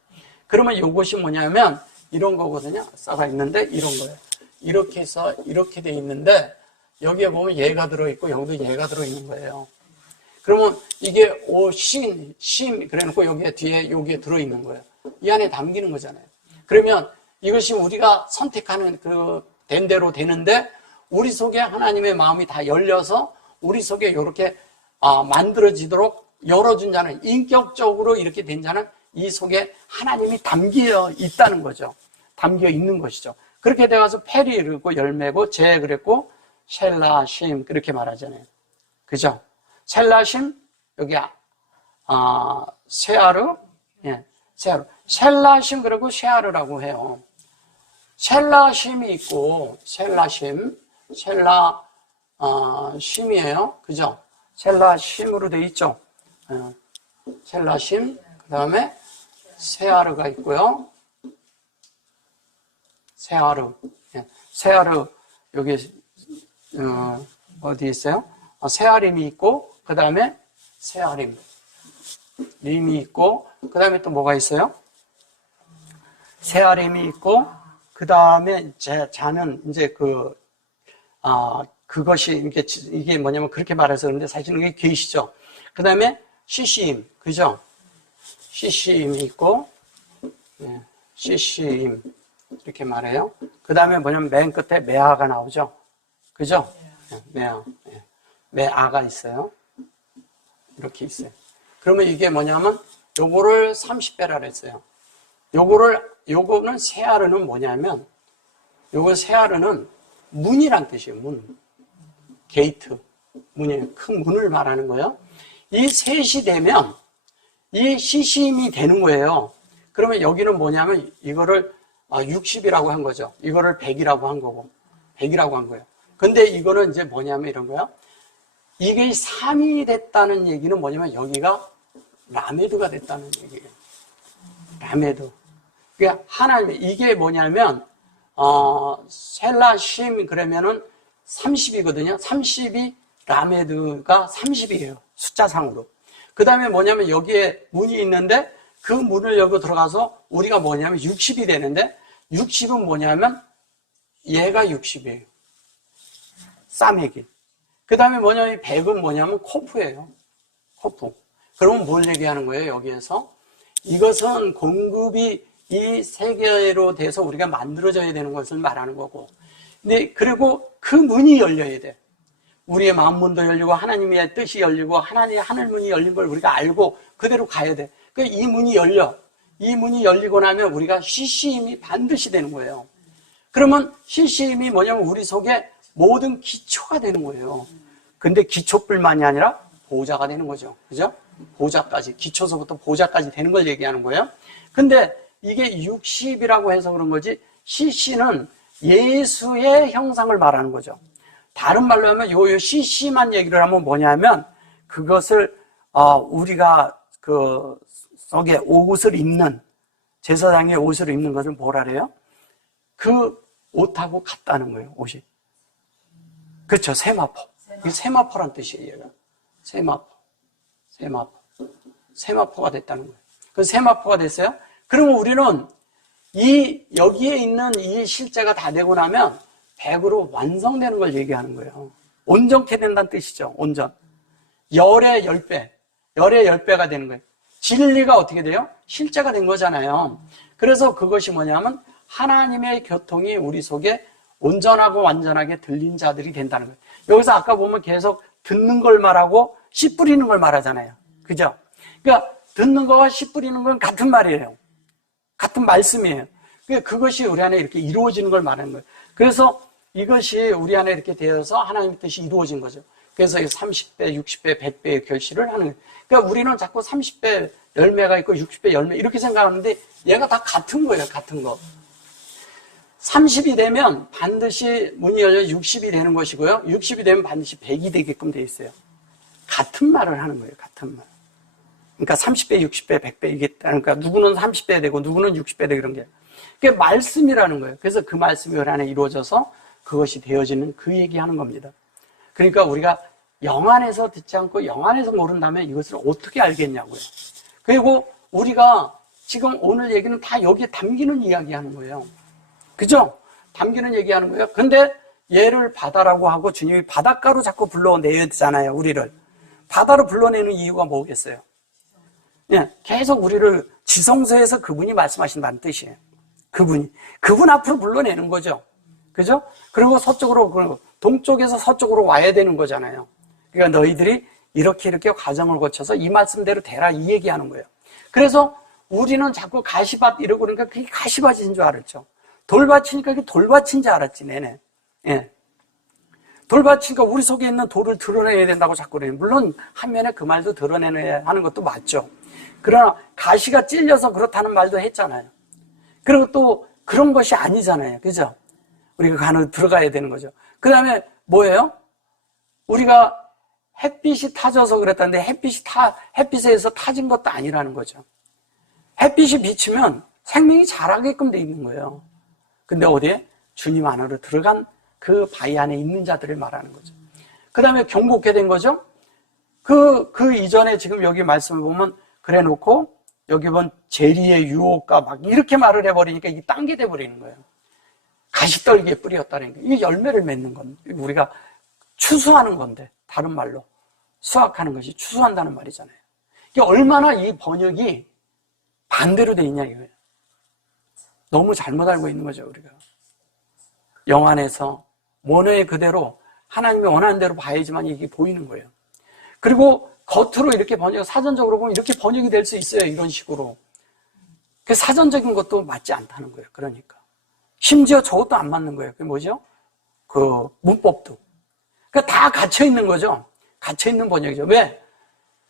그러면 이것이 뭐냐면 이런 거거든요. 아싸가 있는데 이런 거예요. 이렇게 해서 이렇게 돼 있는데 여기에 보면 얘가 들어있고 여기도 얘가 들어있는 거예요. 그러면 이게 심 그래놓고 여기에 들어있는 거예요. 이 안에 담기는 거잖아요. 그러면 이것이 우리가 선택하는 된 대로 되는데 우리 속에 하나님의 마음이 다 열려서 우리 속에 이렇게 만들어지도록 열어준 자는 인격적으로 이렇게 된 자는 이 속에 하나님이 담겨 있다는 거죠. 담겨 있는 것이죠. 그렇게 돼가서 페리 그랬고 열매고 제 그랬고 셸라심 그렇게 말하잖아요. 그죠? 셸라심 여기 쉐아르 쉐아르 셸라심 그리고 쉐아르라고 해요. 셸라심이 있고 심이에요. 그죠? 셸라심으로 돼 있죠. 셸라심 그 다음에 세아르가 있고요. 세아르 여기 어디 있어요? 세아림이 있고 그 다음에 세아림 림이 있고 그 다음에 또 뭐가 있어요? 세아림이 있고 그 다음에 자는 이제 그것이 이게 뭐냐면 그렇게 말해서 그런데 사실은 이게 계시죠. 그 다음에 시시임 그죠? 시시임이 있고 시시임 이렇게 말해요. 그 다음에 뭐냐면 맨 끝에 메아가 나오죠. 그죠? 메아가 있어요. 이렇게 있어요. 그러면 이게 뭐냐면 요거를 30배라 그랬어요. 요거는 세아르는 뭐냐면 요거 세아르는 문이란 뜻이에요. 문. 게이트. 문이에요. 큰 문을 말하는 거예요. 이 셋이 되면 이 시심이 되는 거예요. 그러면 여기는 뭐냐면 이거를 60이라고 한 거죠. 이거를 100이라고 한 거고, 100이라고 한 거예요. 근데 이거는 이제 뭐냐면 이런 거야. 이게 3이 됐다는 얘기는 뭐냐면 여기가 라메드가 됐다는 얘기예요. 라메드. 그러니까 하나님, 이게 뭐냐면, 셀라심 그러면은 30이거든요. 30이 라메드가 30이에요. 숫자상으로. 그 다음에 뭐냐면 여기에 문이 있는데 그 문을 열고 들어가서 우리가 뭐냐면 60이 되는데 60은 뭐냐면 얘가 60이에요. 싸매기. 그 다음에 뭐냐면 100은 뭐냐면 코프예요. 코프. 그러면 뭘 얘기하는 거예요, 여기에서? 이것은 공급이 이 세계로 돼서 우리가 만들어져야 되는 것을 말하는 거고. 근데, 그리고 그 문이 열려야 돼. 우리의 마음문도 열리고, 하나님의 뜻이 열리고, 하나님의 하늘문이 열린 걸 우리가 알고, 그대로 가야 돼. 그러니까 이 문이 열려. 이 문이 열리고 나면 우리가 CC임이 반드시 되는 거예요. 그러면 CC임이 뭐냐면 우리 속에 모든 기초가 되는 거예요. 근데 기초뿐만이 아니라 보좌가 되는 거죠. 그죠? 보좌까지, 기초서부터 보좌까지 되는 걸 얘기하는 거예요. 근데 이게 60이라고 해서 그런 거지, CC는 예수의 형상을 말하는 거죠. 다른 말로 하면 요 CC만 얘기를 하면 뭐냐면, 그것을, 우리가 그 속에 옷을 입는, 제사장의 옷을 입는 것을 뭐라 그래요? 그 옷하고 같다는 거예요, 옷이. 그렇죠, 세마포. 이게 세마포란 뜻이에요. 세마포. 세마포가 됐다는 거예요. 그 세마포가 됐어요? 그러면 우리는 여기에 있는 이 실제가 다 되고 나면 100으로 완성되는 걸 얘기하는 거예요. 온전케 된다는 뜻이죠, 온전. 열의 10배. 열의 10배가 되는 거예요. 진리가 어떻게 돼요? 실제가 된 거잖아요. 그래서 그것이 뭐냐면 하나님의 교통이 우리 속에 온전하고 완전하게 들린 자들이 된다는 거예요. 여기서 아까 보면 계속 듣는 걸 말하고 씨 뿌리는 걸 말하잖아요. 그죠? 그러니까 듣는 거와 씨 뿌리는 건 같은 말이에요. 같은 말씀이에요. 그것이 우리 안에 이렇게 이루어지는 걸 말하는 거예요. 그래서 이것이 우리 안에 이렇게 되어서 하나님의 뜻이 이루어진 거죠. 그래서 30배, 60배, 100배의 결실을 하는 거예요. 그러니까 우리는 자꾸 30배 열매가 있고 60배 열매 이렇게 생각하는데 얘가 다 같은 거예요. 같은 거. 30이 되면 반드시 문이 열려 60이 되는 것이고요. 60이 되면 반드시 100이 되게끔 돼 있어요. 같은 말을 하는 거예요. 같은 말. 그러니까 30배, 60배, 100배이겠다. 그러니까 누구는 30배 되고 누구는 60배 되고 이런 게. 그게 말씀이라는 거예요. 그래서 그 말씀이 우리 안에 이루어져서 그것이 되어지는 그 얘기하는 겁니다. 그러니까 우리가 영 안에서 듣지 않고 영 안에서 모른다면 이것을 어떻게 알겠냐고요. 그리고 우리가 지금 오늘 얘기는 다 여기에 담기는 이야기하는 거예요. 그죠? 담기는 얘기하는 거예요. 근데 얘를 바다라고 하고 주님이 바닷가로 자꾸 불러내잖아요, 우리를. 바다로 불러내는 이유가 뭐겠어요? 예, 계속 우리를 지성소에서 그분이 말씀하신다는 뜻이에요. 그분 앞으로 불러내는 거죠. 그죠? 그리고 서쪽으로, 동쪽에서 서쪽으로 와야 되는 거잖아요. 그러니까 너희들이 이렇게 과정을 거쳐서 이 말씀대로 되라, 이 얘기하는 거예요. 그래서 우리는 자꾸 가시밭 이러고 그러니까 그게 가시밭인 줄 알았죠. 돌밭이니까 그게 돌밭인 줄 알았지, 내내. 예. 돌밭이니까 우리 속에 있는 돌을 드러내야 된다고 자꾸 그래요. 물론 한면에 그 말도 드러내야 하는 것도 맞죠. 그러나 가시가 찔려서 그렇다는 말도 했잖아요. 그리고 또 그런 것이 아니잖아요. 그죠? 우리가 그 안으로 들어가야 되는 거죠. 그 다음에 뭐예요? 우리가 햇빛이 타져서 그랬다는데 햇빛에서 타진 것도 아니라는 거죠. 햇빛이 비치면 생명이 자라게끔 돼 있는 거예요. 근데 어디에? 주님 안으로 들어간 그 바위 안에 있는 자들을 말하는 거죠. 그 다음에 경고케 된 거죠. 그 이전에 지금 여기 말씀을 보면 그래 놓고 여기 보면 제리의 유혹과 막 이렇게 말을 해버리니까 이게 딴 게 돼버리는 거예요. 가시떨기에 뿌렸다는 게. 이게 열매를 맺는 건데, 우리가 추수하는 건데, 다른 말로. 수확하는 것이 추수한다는 말이잖아요. 이게 얼마나 이 번역이 반대로 돼 있냐 이거예요. 너무 잘못 알고 있는 거죠, 우리가. 영 안에서 원어의 그대로 하나님이 원하는 대로 봐야지만 이게 보이는 거예요. 그리고 겉으로 이렇게 사전적으로 보면 이렇게 번역이 될 수 있어요, 이런 식으로. 그 사전적인 것도 맞지 않다는 거예요, 그러니까. 심지어 저것도 안 맞는 거예요. 그게 뭐죠? 그 문법도. 그러니까 다 갇혀있는 거죠. 갇혀있는 번역이죠. 왜?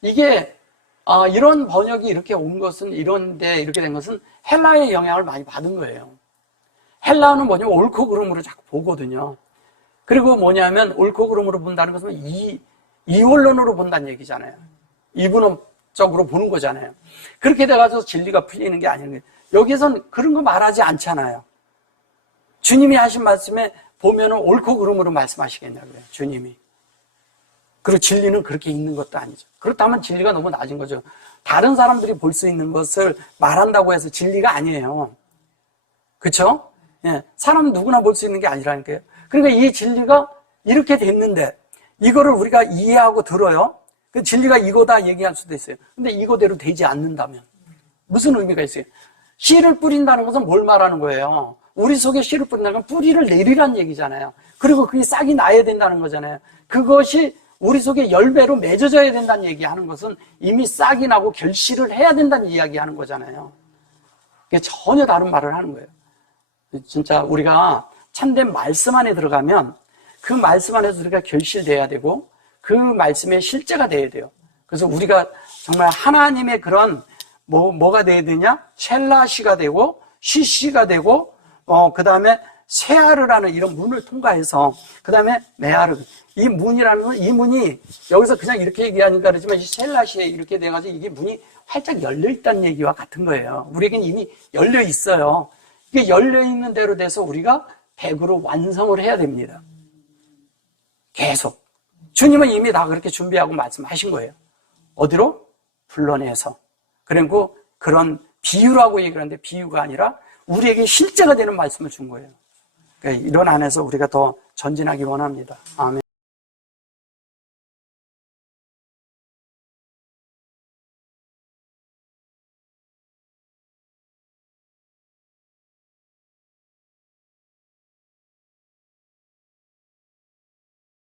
이게 이런 번역이 이렇게 온 것은 이런데 이렇게 된 것은 헬라의 영향을 많이 받은 거예요. 헬라어는 뭐냐면 옳고 그름으로 자꾸 보거든요. 그리고 뭐냐면 옳고 그름으로 본다는 것은 이원론으로 본다는 얘기잖아요. 이분법적으로 보는 거잖아요. 그렇게 돼가지고 진리가 풀리는 게 아닌 거예요. 여기에선 그런 거 말하지 않잖아요. 주님이 하신 말씀에 보면은 옳고 그름으로 말씀하시겠냐고요, 주님이. 그리고 진리는 그렇게 있는 것도 아니죠. 그렇다면 진리가 너무 낮은 거죠. 다른 사람들이 볼 수 있는 것을 말한다고 해서 진리가 아니에요. 그렇죠? 예, 사람은 누구나 볼 수 있는 게 아니라니까요. 그러니까 이 진리가 이렇게 됐는데 이거를 우리가 이해하고 들어요. 그 진리가 이거다 얘기할 수도 있어요. 근데 이거대로 되지 않는다면 무슨 의미가 있어요? 씨를 뿌린다는 것은 뭘 말하는 거예요? 우리 속에 씨를 뿌린다는 건 뿌리를 내리란 얘기잖아요. 그리고 그게 싹이 나야 된다는 거잖아요. 그것이 우리 속에 열매로 맺어져야 된다는 얘기하는 것은 이미 싹이 나고 결실을 해야 된다는 이야기하는 거잖아요. 그게 전혀 다른 말을 하는 거예요. 진짜 우리가 참된 말씀 안에 들어가면 그 말씀 안에서 우리가 결실돼야 되고 그 말씀의 실제가 돼야 돼요. 그래서 우리가 정말 하나님의 그런 뭐가 돼야 되냐? 셀라시가 되고 시시가 되고 그 다음에 세아르라는 이런 문을 통과해서 그 다음에 메아르 이 문이라는 건 이 문이 여기서 그냥 이렇게 얘기하니까 그러지만 이 셀라시에 이렇게 돼가지고 이게 문이 활짝 열려있다는 얘기와 같은 거예요. 우리에겐 이미 열려있어요. 이게 열려있는 대로 돼서 우리가 100으로 완성을 해야 됩니다. 계속. 주님은 이미 다 그렇게 준비하고 말씀하신 거예요. 어디로? 불러내서. 그리고 그런 비유라고 얘기를 하는데 비유가 아니라 우리에게 실제가 되는 말씀을 준 거예요. 그러니까 이런 안에서 우리가 더 전진하기 원합니다. 아멘.